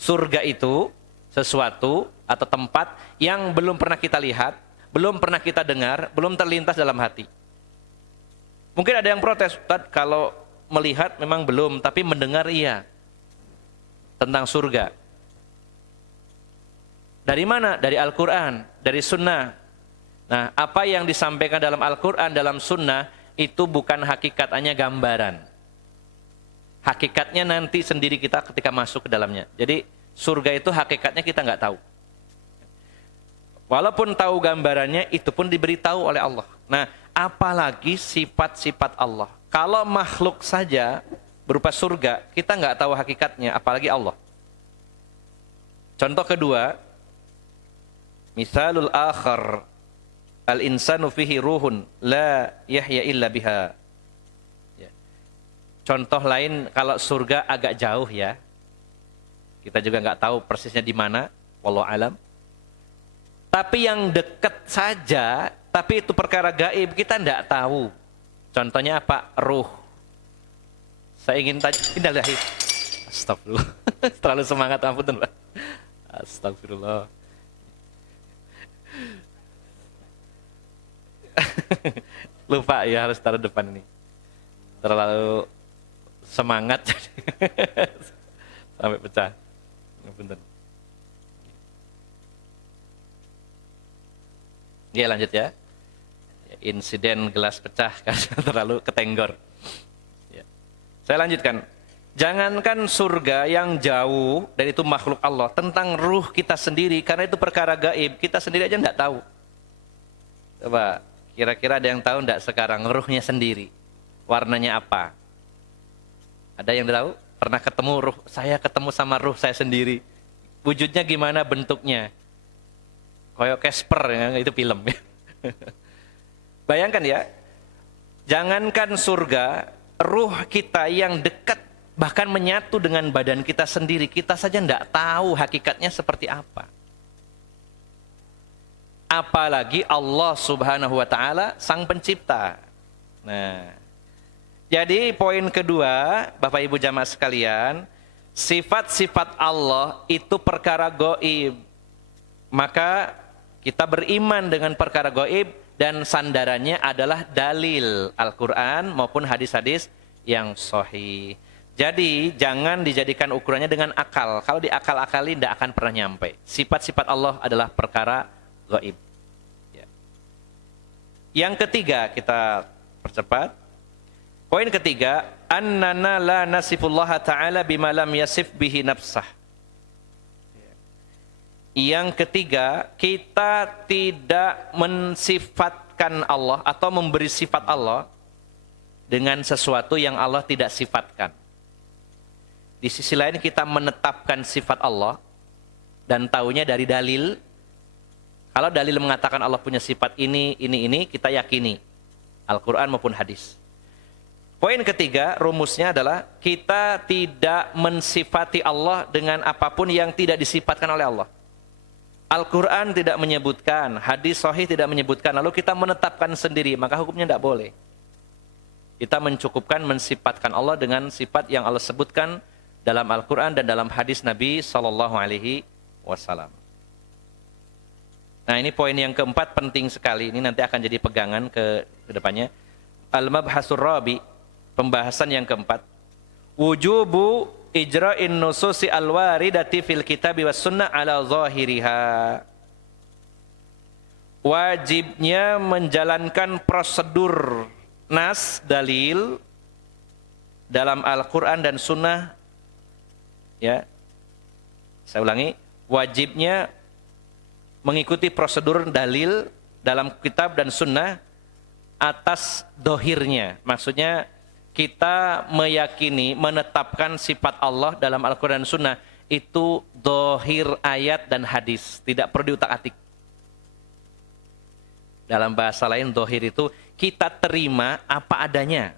Surga itu sesuatu atau tempat yang belum pernah kita lihat, belum pernah kita dengar, belum terlintas dalam hati. Mungkin ada yang protes, Ustaz, kalau melihat memang belum, tapi mendengar iya. Tentang surga. Dari mana? Dari Al-Quran, dari Sunnah. Nah, apa yang disampaikan dalam Al-Quran, dalam Sunnah, itu bukan hakikat, hanya gambaran. Hakikatnya nanti sendiri kita ketika masuk ke dalamnya. Jadi surga itu hakikatnya kita nggak tahu. Walaupun tahu gambarannya, itu pun diberitahu oleh Allah. Nah, apalagi sifat-sifat Allah. Kalau makhluk saja berupa surga, kita nggak tahu hakikatnya, apalagi Allah. Contoh kedua, misalul akhar, al-insanu fihi ruhun, la yahya illa biha. Contoh lain, kalau surga agak jauh ya. Kita juga nggak tahu persisnya di mana, wallahu alam. Tapi yang dekat saja, tapi itu perkara gaib, kita nggak tahu. Contohnya apa? Ruh. Saya ingin tanya, innalillahi. Astagfirullah. Terlalu semangat, ampun Pak. Astagfirullah. Lupa ya, harus taruh depan ini. Terlalu semangat sampai pecah. Bentar. Ya, lanjut ya. Insiden gelas pecah karena terlalu ketenggor. Ya. Saya lanjutkan. Jangankan surga yang jauh dan itu makhluk Allah, tentang ruh kita sendiri, karena itu perkara gaib, kita sendiri aja enggak tahu. Coba, kira-kira ada yang tahu enggak sekarang ruhnya sendiri? Warnanya apa? Ada yang tahu? Pernah ketemu ruh, saya ketemu sama ruh saya sendiri. Wujudnya gimana bentuknya? Kayak Casper, ya, itu film. Bayangkan ya, jangankan surga, ruh kita yang dekat, bahkan menyatu dengan badan kita sendiri, kita saja tidak tahu hakikatnya seperti apa. Apalagi Allah Subhanahu wa Ta'ala, Sang Pencipta. Nah, jadi poin kedua, Bapak Ibu jamaah sekalian, sifat-sifat Allah itu perkara gaib. Maka kita beriman dengan perkara gaib dan sandarannya adalah dalil Al-Quran maupun hadis-hadis yang sahih. Jadi jangan dijadikan ukurannya dengan akal. Kalau diakal-akali tidak akan pernah nyampe. Sifat-sifat Allah adalah perkara gaib. Ya. Yang ketiga, kita percepat. Poin ketiga, annana la nasifullaha ta'ala bima lam yasif bihi nafsah. Yang ketiga, kita tidak mensifatkan Allah atau memberi sifat Allah dengan sesuatu yang Allah tidak sifatkan. Di sisi lain kita menetapkan sifat Allah dan taunya dari dalil. Kalau dalil mengatakan Allah punya sifat ini, kita yakini. Al-Quran maupun hadis. Poin ketiga, rumusnya adalah kita tidak mensifati Allah dengan apapun yang tidak disifatkan oleh Allah. Al-Quran tidak menyebutkan, hadis sahih tidak menyebutkan, lalu kita menetapkan sendiri, maka hukumnya tidak boleh. Kita mencukupkan mensifatkan Allah dengan sifat yang Allah sebutkan dalam Al-Quran dan dalam hadis Nabi SAW. Nah, ini poin yang keempat penting sekali. Ini nanti akan jadi pegangan ke depannya. Al-Mabhasur Rabi, pembahasan yang keempat. Wujubu ijra'in nususi al-waridati fil kitabi was sunnah ala zahiriha. Wajibnya menjalankan prosedur nas, dalil dalam Al-Quran dan sunnah. Ya, saya ulangi, wajibnya mengikuti prosedur dalil dalam kitab dan sunnah atas dohirnya. Maksudnya kita meyakini, menetapkan sifat Allah dalam Al-Quran dan sunnah itu dohir ayat dan hadis, tidak perlu diutak-atik. Dalam bahasa lain, dohir itu kita terima apa adanya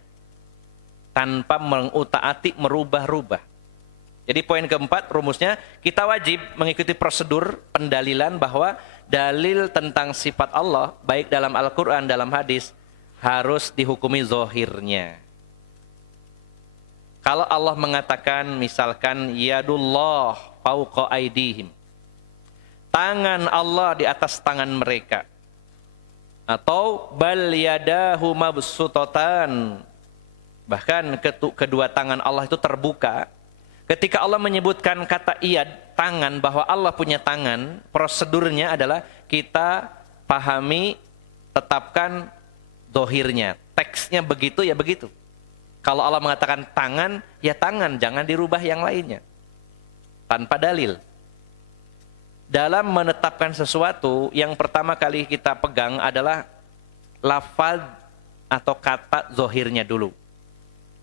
tanpa mengutak-atik, merubah-rubah. Jadi poin keempat rumusnya, kita wajib mengikuti prosedur pendalilan bahwa dalil tentang sifat Allah, baik dalam Al-Quran, dalam hadis, harus dihukumi zohirnya. Kalau Allah mengatakan misalkan, yadullah fauqa aidihim, tangan Allah di atas tangan mereka. Atau bal yadahu mabsutatan, bahkan kedua tangan Allah itu terbuka. Ketika Allah menyebutkan kata iyad, tangan, bahwa Allah punya tangan, prosedurnya adalah kita pahami, tetapkan dohirnya. Teksnya begitu, ya begitu. Kalau Allah mengatakan tangan, ya tangan, jangan dirubah yang lainnya. Tanpa dalil. Dalam menetapkan sesuatu, yang pertama kali kita pegang adalah lafaz atau kata zohirnya dulu.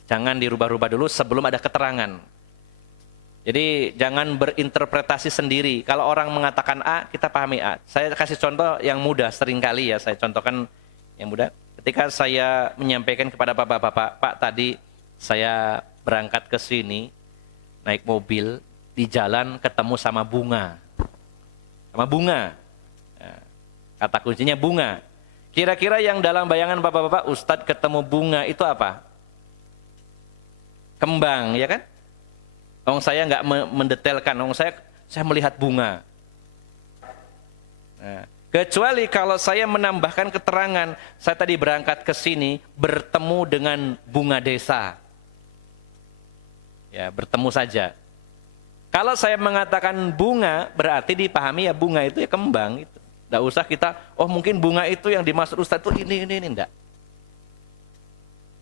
Jangan dirubah-rubah dulu sebelum ada keterangan. Jadi jangan berinterpretasi sendiri. Kalau orang mengatakan A, kita pahami A. Saya kasih contoh yang mudah, seringkali ya saya contohkan yang mudah. Ketika saya menyampaikan kepada bapak-bapak, Pak, tadi saya berangkat ke sini, naik mobil, di jalan ketemu sama bunga. Sama bunga. Kata kuncinya bunga. Kira-kira yang dalam bayangan bapak-bapak, Ustadz ketemu bunga itu apa? Kembang, ya kan? Saya nggak mendetailkan, saya melihat bunga. Nah, kecuali kalau saya menambahkan keterangan, saya tadi berangkat ke sini bertemu dengan bunga desa. Ya, bertemu saja. Kalau saya mengatakan bunga, berarti dipahami ya bunga itu ya kembang itu. Nggak usah kita, mungkin bunga itu yang dimaksud Ustaz itu ini, enggak.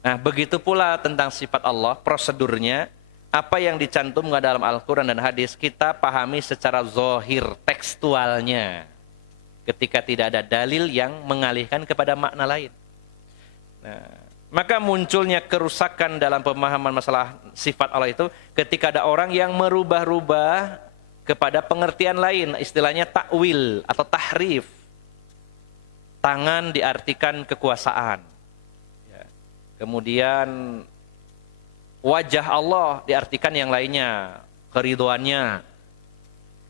Nah, begitu pula tentang sifat Allah, prosedurnya, apa yang dicantumkan dalam Al-Quran dan hadis, kita pahami secara zohir, tekstualnya. Ketika tidak ada dalil yang mengalihkan kepada makna lain. Nah, maka munculnya kerusakan dalam pemahaman masalah sifat Allah itu, ketika ada orang yang merubah-rubah kepada pengertian lain, istilahnya takwil atau tahrif. Tangan diartikan kekuasaan. Ya. Kemudian wajah Allah diartikan yang lainnya, keridhoannya.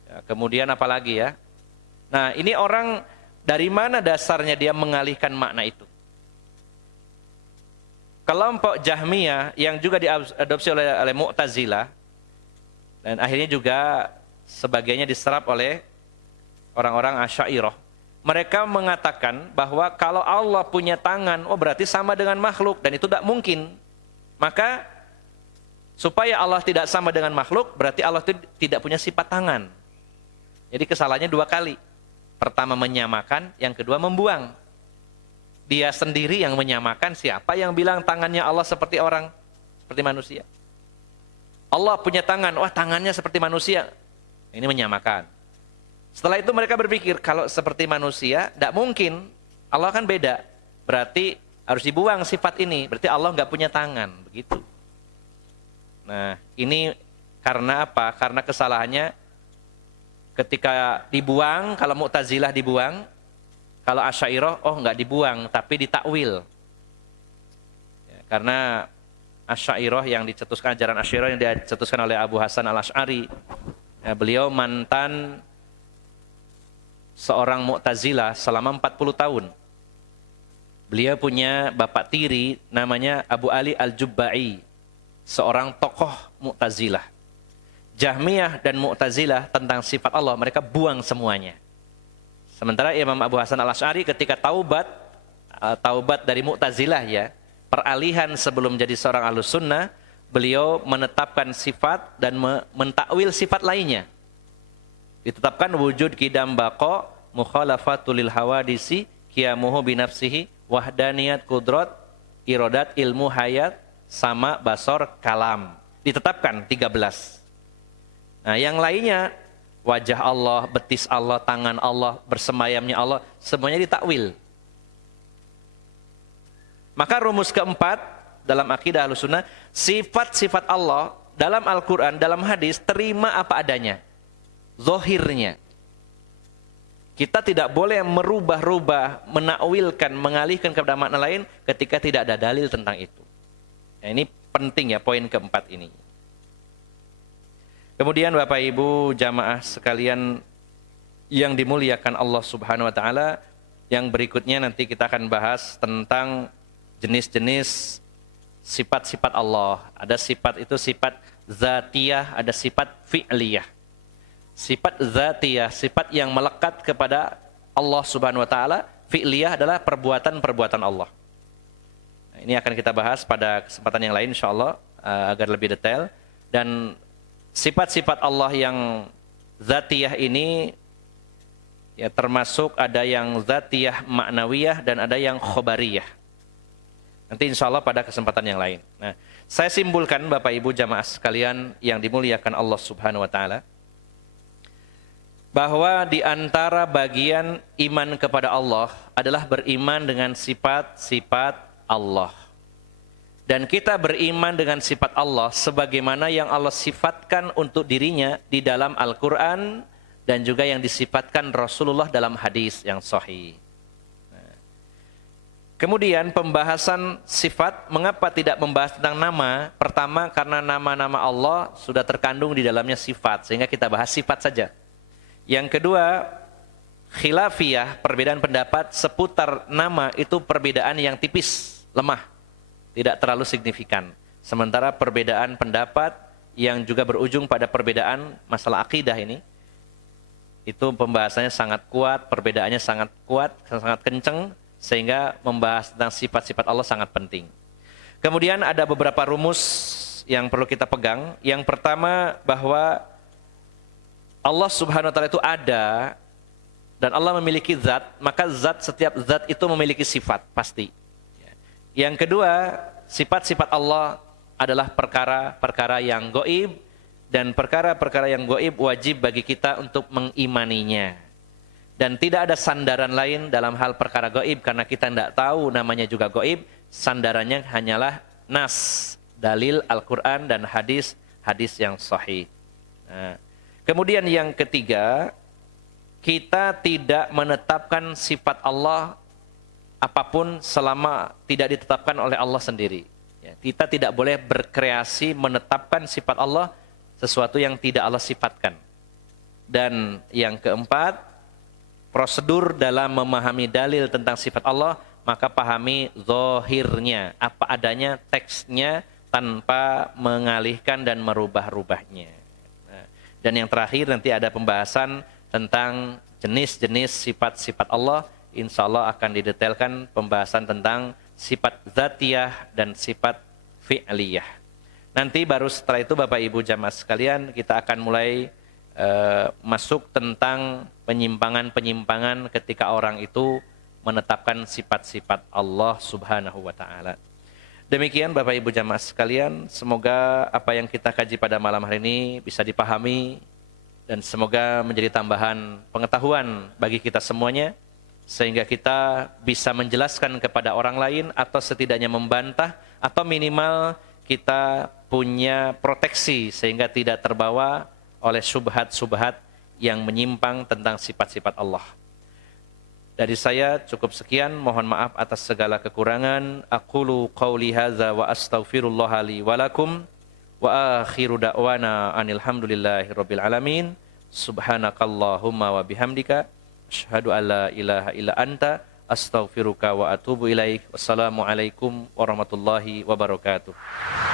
Ya, kemudian apa lagi ya? Nah, ini orang dari mana dasarnya dia mengalihkan makna itu? Kelompok Jahmiyah yang juga diadopsi oleh Mu'tazilah, dan akhirnya juga sebagainya diserap oleh orang-orang Asy'ariyah. mereka mengatakan bahwa kalau Allah punya tangan, oh berarti sama dengan makhluk, dan itu tidak mungkin. Maka supaya Allah tidak sama dengan makhluk, berarti Allah itu tidak punya sifat tangan. Jadi kesalahannya dua kali. Pertama menyamakan, yang kedua membuang. Dia sendiri yang menyamakan, siapa yang bilang tangannya Allah seperti orang, seperti manusia. Allah punya tangan, wah tangannya seperti manusia. Ini menyamakan. Setelah itu mereka berpikir, kalau seperti manusia, tidak mungkin. Allah kan beda. Berarti harus dibuang sifat ini. Berarti Allah nggak punya tangan. Begitu. Nah, ini karena apa? Karena kesalahannya ketika dibuang, kalau Mu'tazilah dibuang, kalau Asy'ariyah, oh nggak dibuang, tapi ditakwil. Ya, karena Asy'ariyah yang dicetuskan, ajaran Asy'ariyah yang dicetuskan oleh Abu Hasan al-Asy'ari, ya, beliau mantan seorang Mu'tazilah selama 40 tahun. Beliau punya bapak tiri namanya Abu Ali al-Jubba'i, seorang tokoh Mu'tazilah. Jahmiyah dan Mu'tazilah tentang sifat Allah mereka buang semuanya. Sementara Imam Abu Hasan al-Asy'ari ketika taubat dari Mu'tazilah, ya, peralihan sebelum jadi seorang Ahlus Sunnah, beliau menetapkan sifat dan mentakwil sifat lainnya. Ditetapkan wujud qidam baqa mukhalafatul lil hawadisi qiyamuhu binafsihi wahdaniyat qudrat iradat ilmu hayat sama basor kalam. Ditetapkan 13. Nah, yang lainnya wajah Allah, betis Allah, tangan Allah, bersemayamnya Allah, semuanya ditakwil. Maka rumus keempat dalam akidah Ahlussunnah, sifat-sifat Allah dalam Al-Qur'an, dalam hadis terima apa adanya. Zohirnya. Kita tidak boleh merubah-rubah, menakwilkan, mengalihkan kepada makna lain ketika tidak ada dalil tentang itu. Nah, ini penting ya, poin keempat ini. Kemudian Bapak Ibu jamaah sekalian yang dimuliakan Allah Subhanahu wa taala, yang berikutnya nanti kita akan bahas tentang jenis-jenis sifat-sifat Allah. Ada sifat itu sifat zatiyah, ada sifat fi'liyah. Sifat zatiyah, sifat yang melekat kepada Allah Subhanahu wa taala. Fi'liyah adalah perbuatan-perbuatan Allah. Nah, ini akan kita bahas pada kesempatan yang lain insyaallah agar lebih detail. Dan sifat-sifat Allah yang zatiyah ini ya termasuk ada yang zatiyah ma'nawiyah dan ada yang khobariyah. Nanti insyaallah pada kesempatan yang lain. Nah, saya simpulkan Bapak Ibu jamaah sekalian yang dimuliakan Allah Subhanahu wa taala, bahwa di antara bagian iman kepada Allah adalah beriman dengan sifat-sifat Allah. Dan kita beriman dengan sifat Allah sebagaimana yang Allah sifatkan untuk dirinya di dalam Al-Quran dan juga yang disifatkan Rasulullah dalam hadis yang sahih. Kemudian pembahasan sifat, mengapa tidak membahas tentang nama? Pertama, karena nama-nama Allah sudah terkandung di dalamnya sifat, sehingga kita bahas sifat saja. Yang kedua, khilafiyah, perbedaan pendapat seputar nama itu perbedaan yang tipis, lemah, tidak terlalu signifikan. Sementara perbedaan pendapat yang juga berujung pada perbedaan masalah akidah ini, itu pembahasannya sangat kuat, perbedaannya sangat kuat, sangat kenceng, sehingga membahas tentang sifat-sifat Allah sangat penting. Kemudian ada beberapa rumus yang perlu kita pegang. Yang pertama, bahwa Allah Subhanahu wa taala itu ada dan Allah memiliki zat, maka setiap zat itu memiliki sifat pasti. Yang kedua, sifat-sifat Allah adalah perkara-perkara yang gaib, dan perkara-perkara yang gaib wajib bagi kita untuk mengimaninya. Dan tidak ada sandaran lain dalam hal perkara gaib, karena kita tidak tahu, namanya juga gaib. Sandarannya hanyalah nas, dalil Al-Quran dan hadis yang sahih. Nah, kemudian yang ketiga, kita tidak menetapkan sifat Allah apapun selama tidak ditetapkan oleh Allah sendiri. Kita tidak boleh berkreasi menetapkan sifat Allah sesuatu yang tidak Allah sifatkan. Dan yang keempat, prosedur dalam memahami dalil tentang sifat Allah, maka pahami zahirnya, apa adanya teksnya tanpa mengalihkan dan merubah-rubahnya. Dan yang terakhir nanti ada pembahasan tentang jenis-jenis sifat-sifat Allah. Insya Allah akan didetailkan pembahasan tentang sifat dzatiyah dan sifat fi'liyah. Nanti baru setelah itu Bapak Ibu jamaah sekalian, kita akan mulai masuk tentang penyimpangan-penyimpangan ketika orang itu menetapkan sifat-sifat Allah Subhanahu wa taala. Demikian Bapak Ibu jamaah sekalian, semoga apa yang kita kaji pada malam hari ini bisa dipahami dan semoga menjadi tambahan pengetahuan bagi kita semuanya, sehingga kita bisa menjelaskan kepada orang lain atau setidaknya membantah atau minimal kita punya proteksi sehingga tidak terbawa oleh syubhat-syubhat yang menyimpang tentang sifat-sifat Allah. Dari saya cukup sekian, mohon maaf atas segala kekurangan. Aqulu qawli hadza wa astaghfirullah li wa lakum wa akhiru da'wana anil hamdulillahi rabbil alamin. Subhanakallahumma wa bihamdika asyhadu an la ilaha illa anta astaghfiruka wa atubu ilaik. Wassalamualaikum warahmatullahi wabarakatuh.